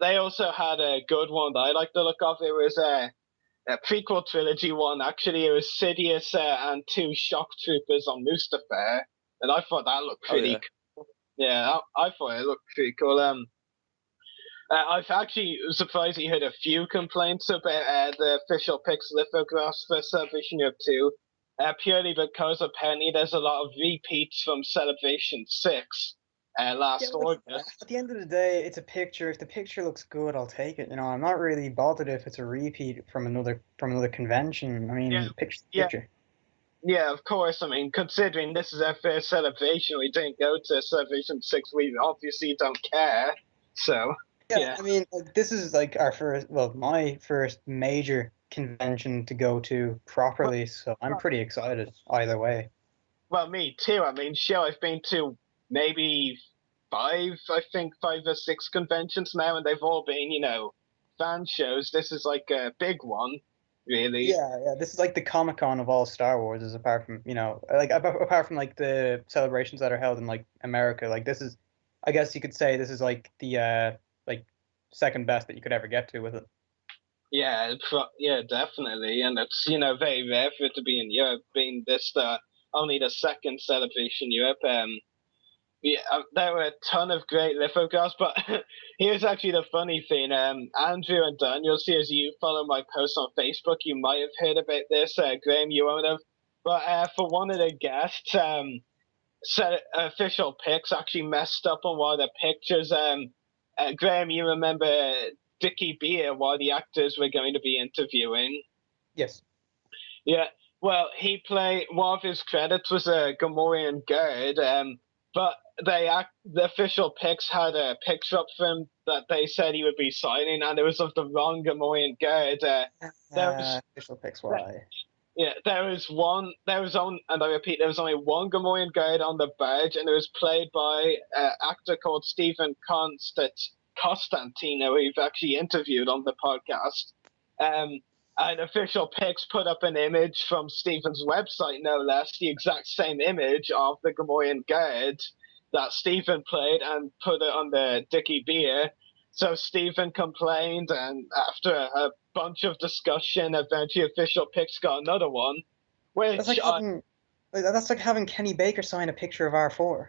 They also had a good one that I like the look of. It was a prequel trilogy one. Actually, it was Sidious and 2 shock troopers on Mustafar, and I thought that looked pretty cool. Yeah, I thought it looked pretty cool. I've actually surprisingly heard a few complaints about the official pics lithographs for Celebration Europe 2, purely because apparently there's a lot of repeats from Celebration 6 last August. At the end of the day, it's a picture. If the picture looks good, I'll take it. I'm not really bothered if it's a repeat from another convention. I mean, picture. Yeah, of course. I mean, considering this is our first celebration, we didn't go to Celebration 6. We obviously don't care. So. Yeah, I mean, this is like my first major convention to go to properly, so I'm pretty excited either way. Well, me too. I mean, I've been to maybe 5 or 6 conventions now, and they've all been, fan shows. This is like a big one, really. Yeah, this is like the Comic-Con of all Star Wars, apart from, apart from like the celebrations that are held in like America. Like this is, I guess you could say this is like the second best that you could ever get to with it. Yeah, definitely, and it's very rare for it to be in Europe, being this only the second celebration Europe. There were a ton of great lithographs, but here's actually the funny thing. Andrew and Daniel, see, as you follow my posts on Facebook, you might have heard about this. Graham, you won't have. But for one of the guests, official pics actually messed up on one of the pictures. Graham, you remember Dickie Beer, one of the actors we're going to be interviewing? Yes. Yeah. Well, one of his credits was a Gamorrean guard, but the official pics had a picture up for him that they said he would be signing, and it was of the wrong Gamorrean guard. Official pics, why? Yeah, there was only one Gamorrean guard on the badge, and it was played by an actor called Stephen Costantino, who we've actually interviewed on the podcast. And official pics put up an image from Stephen's website, no less, the exact same image of the Gamorrean guard. that Stephen played and put it on the Dickie Beer. So Stephen complained, and after a bunch of discussion, eventually official picks got another one, That's which that's like having Kenny Baker sign a picture of R4.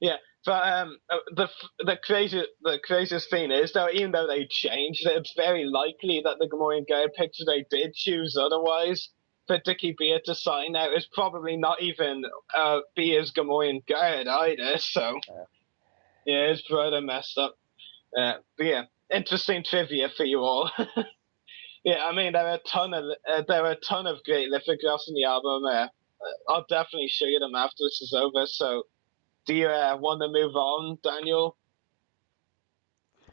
yeah, but the craziest thing is though, even though they changed, it's very likely that the Gamorrean Guard picture they did choose otherwise for Dickie Beer to sign out is probably not even Beer's Gamorrean Guard either. So yeah, it's rather messed up. But yeah, interesting trivia for you all. Yeah, I mean there are a ton of great lithographs in the album. I'll definitely show you them after this is over. So, do you want to move on, Daniel?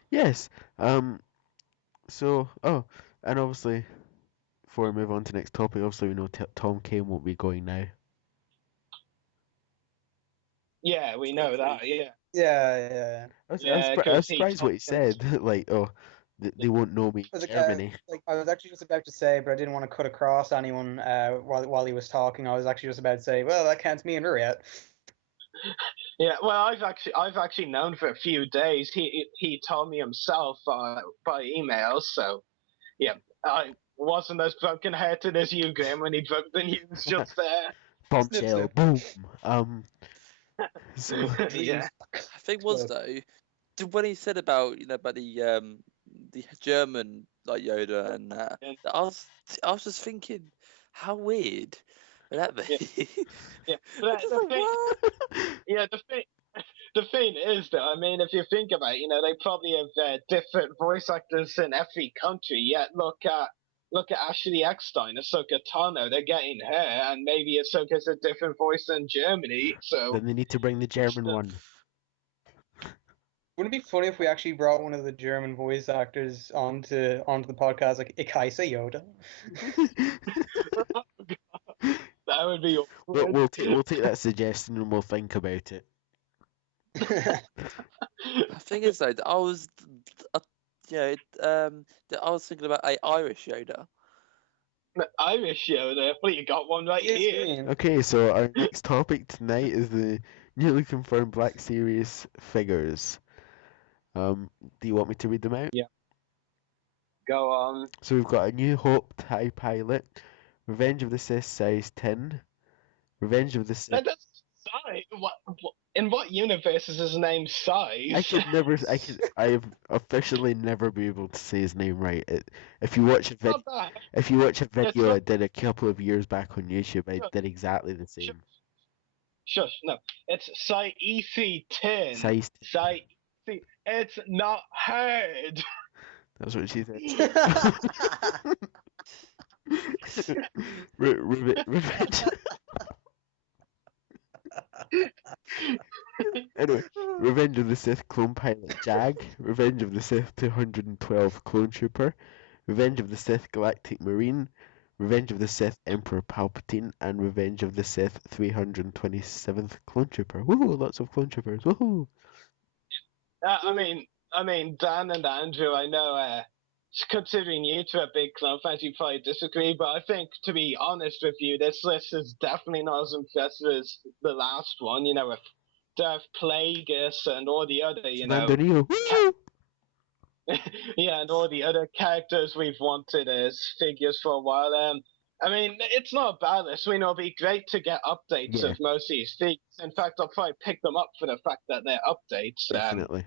Yes. So, and obviously, before we move on to the next topic, obviously we know Tom Kane won't be going now. Yeah, we know that. Yeah. Yeah. I was surprised what he said. Like, they won't know me in Germany. I was actually just about to say, but I didn't want to cut across anyone while he was talking. I was actually just about to say, well, that counts me and her out. Yeah, well, I've actually known for a few days. He told me himself by email. So, yeah, I wasn't as broken-hearted as you, Graham, when he broke the news just there. Bombshell, boom. So yeah. I think was though when he said about about the German like Yoda and that, I was just thinking, how weird would that be? Yeah, but the thing is that, I mean, if you think about it, they probably have different voice actors in every country. Yet look at Ashley Eckstein, Ahsoka Tano. They're getting her, and maybe Ahsoka's a different voice in Germany. So then they need to bring the German one. Wouldn't it be funny if we actually brought one of the German voice actors onto the podcast, like Ikaisa Yoda? That would be awkward. We'll take that suggestion and we'll think about it. The thing is though, I was thinking about a Irish Yoda. Irish Yoda? Well, you got one right here. Okay, so our next topic tonight is the newly confirmed Black Series figures. Do you want me to read them out? Yeah. Go on. So we've got a New Hope TIE Pilot, Revenge of the Sith size 10, Revenge of the Sith. That's size. In what universe is his name Size? I've officially never be able to say his name right. If you watch a video I did a couple of years back on YouTube, I did exactly the same. Shush, no. It's Sai-EC-10. Size 10. It's not hard. That's what she said. Revenge. Anyway, Revenge of the Sith Clone Pilot Jag, Revenge of the Sith 212 Clone Trooper, Revenge of the Sith Galactic Marine, Revenge of the Sith Emperor Palpatine, and Revenge of the Sith 327th Clone Trooper. Woohoo! Lots of clone troopers. Woohoo! I mean, Dan and Andrew, I know, considering you two are big clone fans, you probably disagree, but I think, to be honest with you, this list is definitely not as impressive as the last one, with Darth Plagueis and all the other, yeah, and all the other characters we've wanted as figures for a while. I mean, it's not a bad list. It'll be great to get updates of most of these figures. In fact, I'll probably pick them up for the fact that they're updates. Definitely.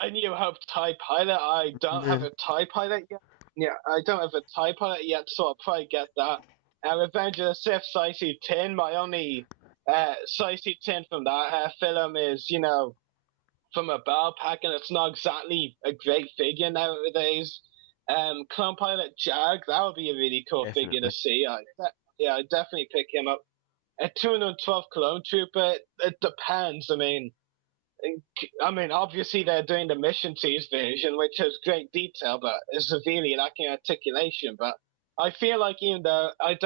A New Hope TIE Pilot. I don't have a TIE Pilot yet. Yeah, I don't have a TIE Pilot yet, so I'll probably get that. Revenge of the Sith Size 10. My only Size 10 from that film is, from a battle pack, and it's not exactly a great figure nowadays. Clone Pilot Jag, that would be a really cool figure to see. I'd definitely pick him up. A 212 Clone Trooper, it depends. I mean, obviously they're doing the Mission Tees version, which has great detail, but is severely lacking articulation. But I feel like even though I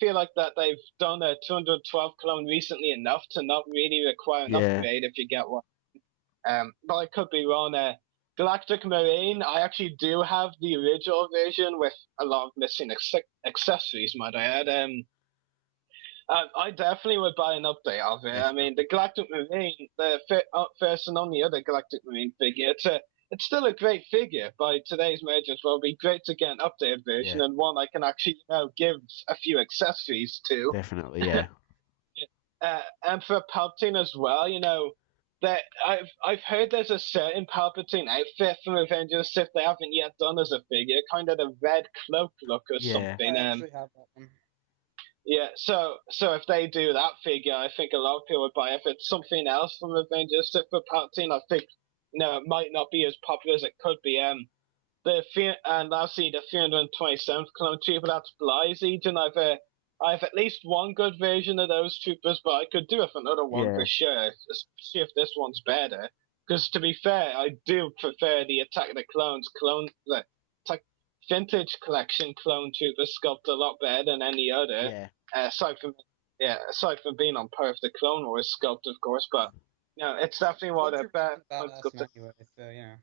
feel like that they've done a 212 clone recently enough to not really require an upgrade, if you get one. But I could be wrong. Galactic Marine, I actually do have the original version with a lot of missing accessories, might I add. I definitely would buy an update of it. I mean, the Galactic Marine, the first and only other Galactic Marine figure, it's still a great figure by today's measures. Well, it'd be great to get an updated version Yeah. and one I can actually, give a few accessories to. Definitely, yeah. And for Palpatine as well, that I've heard there's a certain Palpatine outfit from Avengers Sith they haven't yet done as a figure, kind of the red cloak look or Yeah. something. I actually have that one. Yeah, so if they do that figure, I think a lot of people would buy it. If it's something else from Avengers Sith for Palpatine, I think it might not be as popular as it could be. And lastly, the 327th clone trooper, that's Bly's Legion. I have at least one good version of those troopers, but I could do with another one for sure, especially if this one's better. Because to be fair, I do prefer the Attack of the Clones vintage collection clone trooper sculpt a lot better than any other. Yeah. Aside from being on par with the Clone Wars sculpt, of course, but it's definitely one of the better ones sculpted. Anyway, so yeah.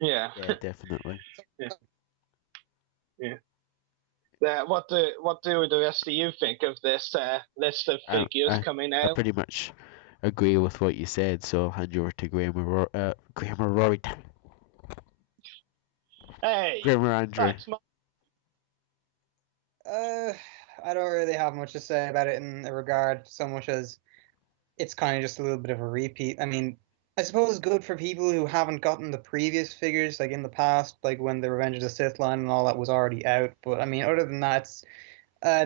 Yeah. Yeah, definitely. Yeah. What do the rest of you think of this list of figures coming I out? pretty much agree with what you said, so I'll hand you over to Grammar Rory. Hey, Grammar Andrew. thanks, Mike. I don't really have much to say about it in a regard so much as it's kind of just a little bit of a repeat. I mean, I suppose it's good for people who haven't gotten the previous figures, like in the past, like when the Revenge of the Sith line and all that was already out. But I mean, other than that, it's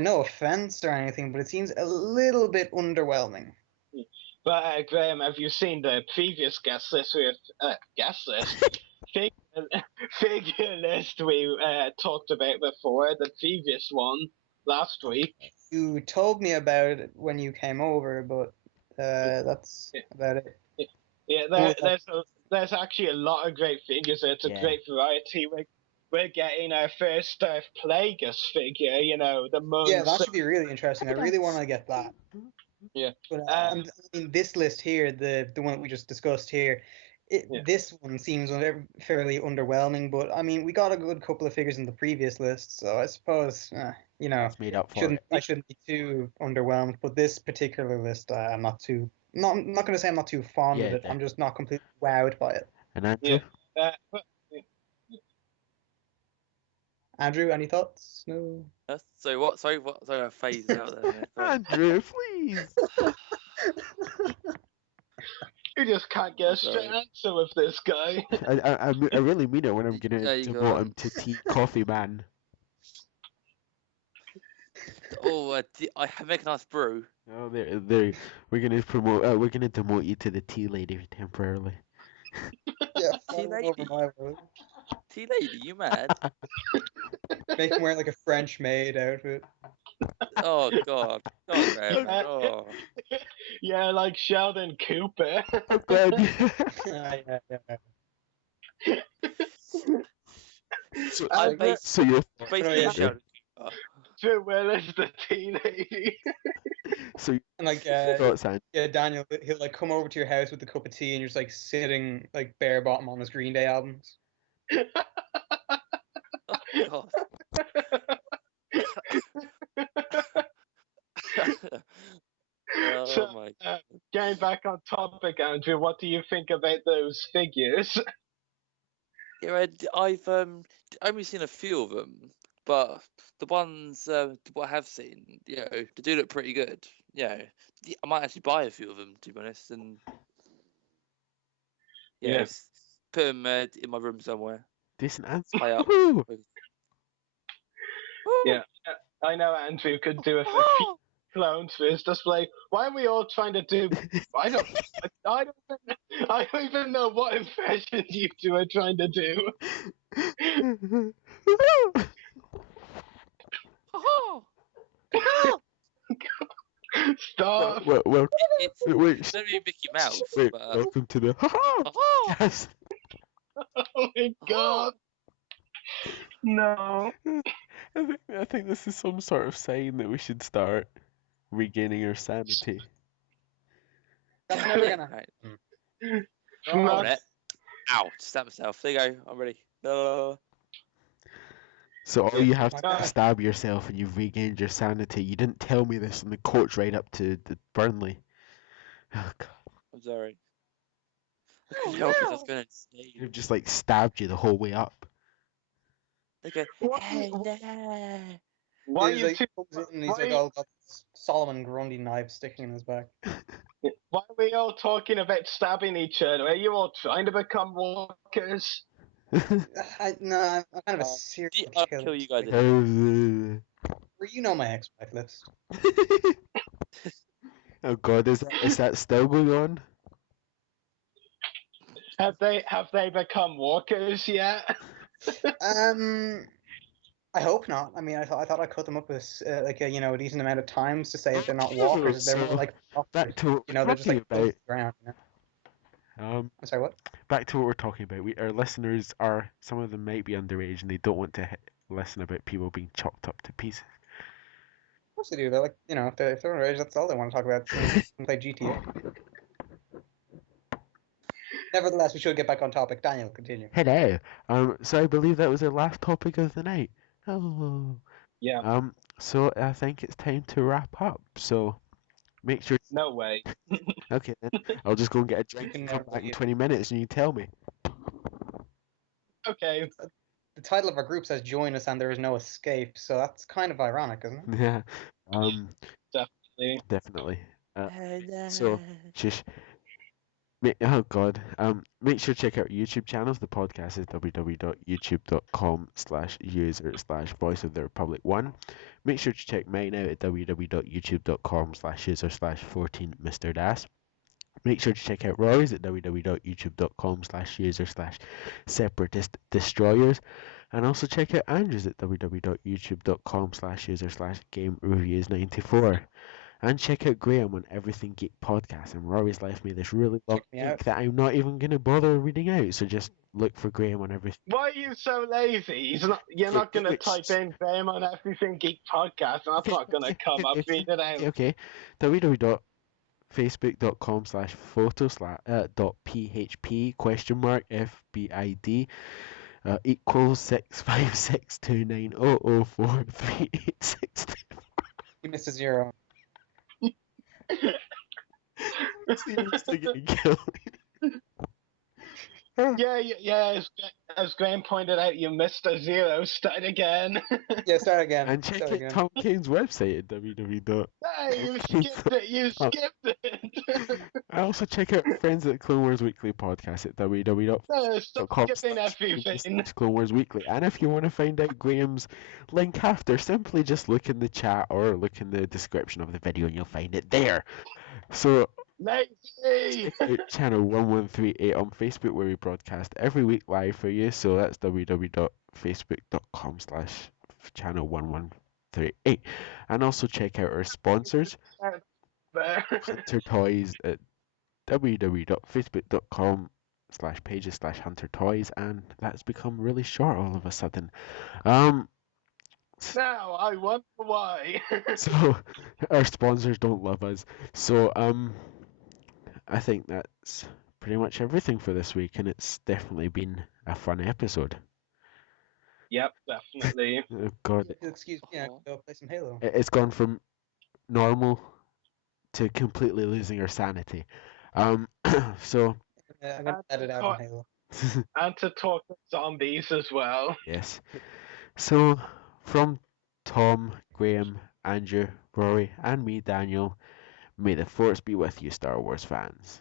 no offense or anything, but it seems a little bit underwhelming. But Graham, have you seen the previous guest list figure list we talked about before? The previous one last week. You told me about it when you came over, but that's about it. Yeah, there's actually a lot of great figures. It's a great variety. We're getting our first Darth Plagueis figure. The moon. Yeah, that should be really interesting. I really want to get that. Yeah. But I mean, this list here, the one we just discussed here, this one seems fairly underwhelming. But I mean, we got a good couple of figures in the previous list, so I suppose It's made up for I shouldn't be too underwhelmed. But this particular list, I'm not too. I'm not going to say I'm not too fond of it. I'm just not completely wowed by it. And Andrew? Andrew, any thoughts? No. So what? Sorry, what? Sorry, I phased out there. Mate. Andrew, please. You just can't get a straight answer with this guy. I really mean it when I'm gonna devote him to tea, coffee man. Oh, I make a nice brew. Oh, there. We're gonna promote. We're gonna demote you to the tea lady temporarily. Yeah, tea lady. Tea lady, you mad? Make him wear like a French maid outfit. Oh God. Oh. Yeah, like Sheldon Cooper. So you're basically Sheldon Cooper. True Willis, the tea lady. So and like Daniel, he'll like come over to your house with a cup of tea, and you're just like sitting like bare bottom on his Green Day albums. Oh, So, my God. Getting back on topic, Andrew, what do you think about those figures? Yeah, I've only seen a few of them, but the ones what I have seen, they do look pretty good. I might actually buy a few of them, to be honest, and put them in my room somewhere. Decent answer. High up. Yeah, I know Andrew could do a few clones for his display. Why are we all trying to do? I don't even know what impressions you two are trying to do. Stop. Well, wait. It's gonna be Mickey Mouse. Wait, but, welcome to the Yes. Oh my God. No. I think this is some sort of sign that we should start regaining our sanity. That's never gonna happen. Ow, stab myself. There you go. I'm ready. No. So all you have to do Okay. is stab yourself and you've regained your sanity. You didn't tell me this on the coach ride up to the Burnley. Oh, God. I'm sorry. I couldn't help it. I was going insane. They've just like stabbed you the whole way up. They go, What? hey, nah. Why He's you like, two? comes in and he's Why, like all got this Solomon Grundy knife sticking in his back. why are we all talking about stabbing each other? Are you all trying to become walkers? No, I'm kind of a Uh, serial I'll killer. kill you guys. Well, Oh, you know my ex-wife list. God, is that still going on? Have they become walkers yet? I hope not. I mean, I thought I cut them up with like a a decent amount of times to say that they're not walkers. They're more So, like back to what we're they're just talking like built about. to the ground. I'm sorry, what? Back to what we're talking about. Our listeners are, some of them might be underage and they don't want to listen about people being chopped up to pieces. Of course they do. They're like, if they're underage, that's all they want to talk about. They play GTA. Nevertheless, we should get back on topic. Daniel, continue. Hello. So I believe that was our last topic of the night. Oh. Yeah. So I think it's time to wrap up. So make sure. No way. Okay, then I'll just go and get a drink and come back in 20 minutes and you tell me. Okay. The title of our group says "Join us" and there is no escape, so that's kind of ironic, isn't it? Yeah. Definitely. Definitely. Hey, nah. So, shush. Oh God. Make sure to check out our YouTube channels. The podcast is www.youtube.com/user/voice of the republic 1. Make sure to check mine out at www.youtube.com/user/14mrdas. Make sure to check out Rory's at www.youtube.com/user/separatist-destroyers. And also check out Andrew's at www.youtube.com/user/game-reviews94. And check out Graham on Everything Geek Podcast. And Rory's left me this really long link that I'm not even going to bother reading out. So just look for Graham on Everything. Why are you so lazy? You're not going to type in Graham on Everything Geek Podcast. That's not going to come up. Read it out. Okay. www.facebook.com/photo/.php?FBID equals 65629004386. You missed a zero. Seriously getting killed. Yeah. As Graham pointed out, you missed a zero. Start again. Yeah, start again. And check out Tom Kane's website at www. Hey, you skipped it. You skipped it. I also check out Friends at Clone Wars Weekly podcast at Stop skipping everything. Clone Wars Weekly. And if you want to find out Graham's link after, simply just look in the chat or look in the description of the video and you'll find it there. So lazy. Check out channel 1138 on Facebook where we broadcast every week live for you. So that's www.facebook.com/channel1138. And also check out our sponsors, Hunter Toys at www.facebook.com/pages/Hunter Toys, and that's become really short all of a sudden. Now I wonder why. So our sponsors don't love us. So I think that's pretty much everything for this week, and it's definitely been a fun episode. Yep, definitely. Oh God. Excuse me, I can go play some Halo. It's gone from normal to completely losing our sanity. So. I'm gonna edit out on Halo. And to talk to zombies as well. Yes. So, from Tom, Graham, Andrew, Rory, and me, Daniel, may the force be with you, Star Wars fans.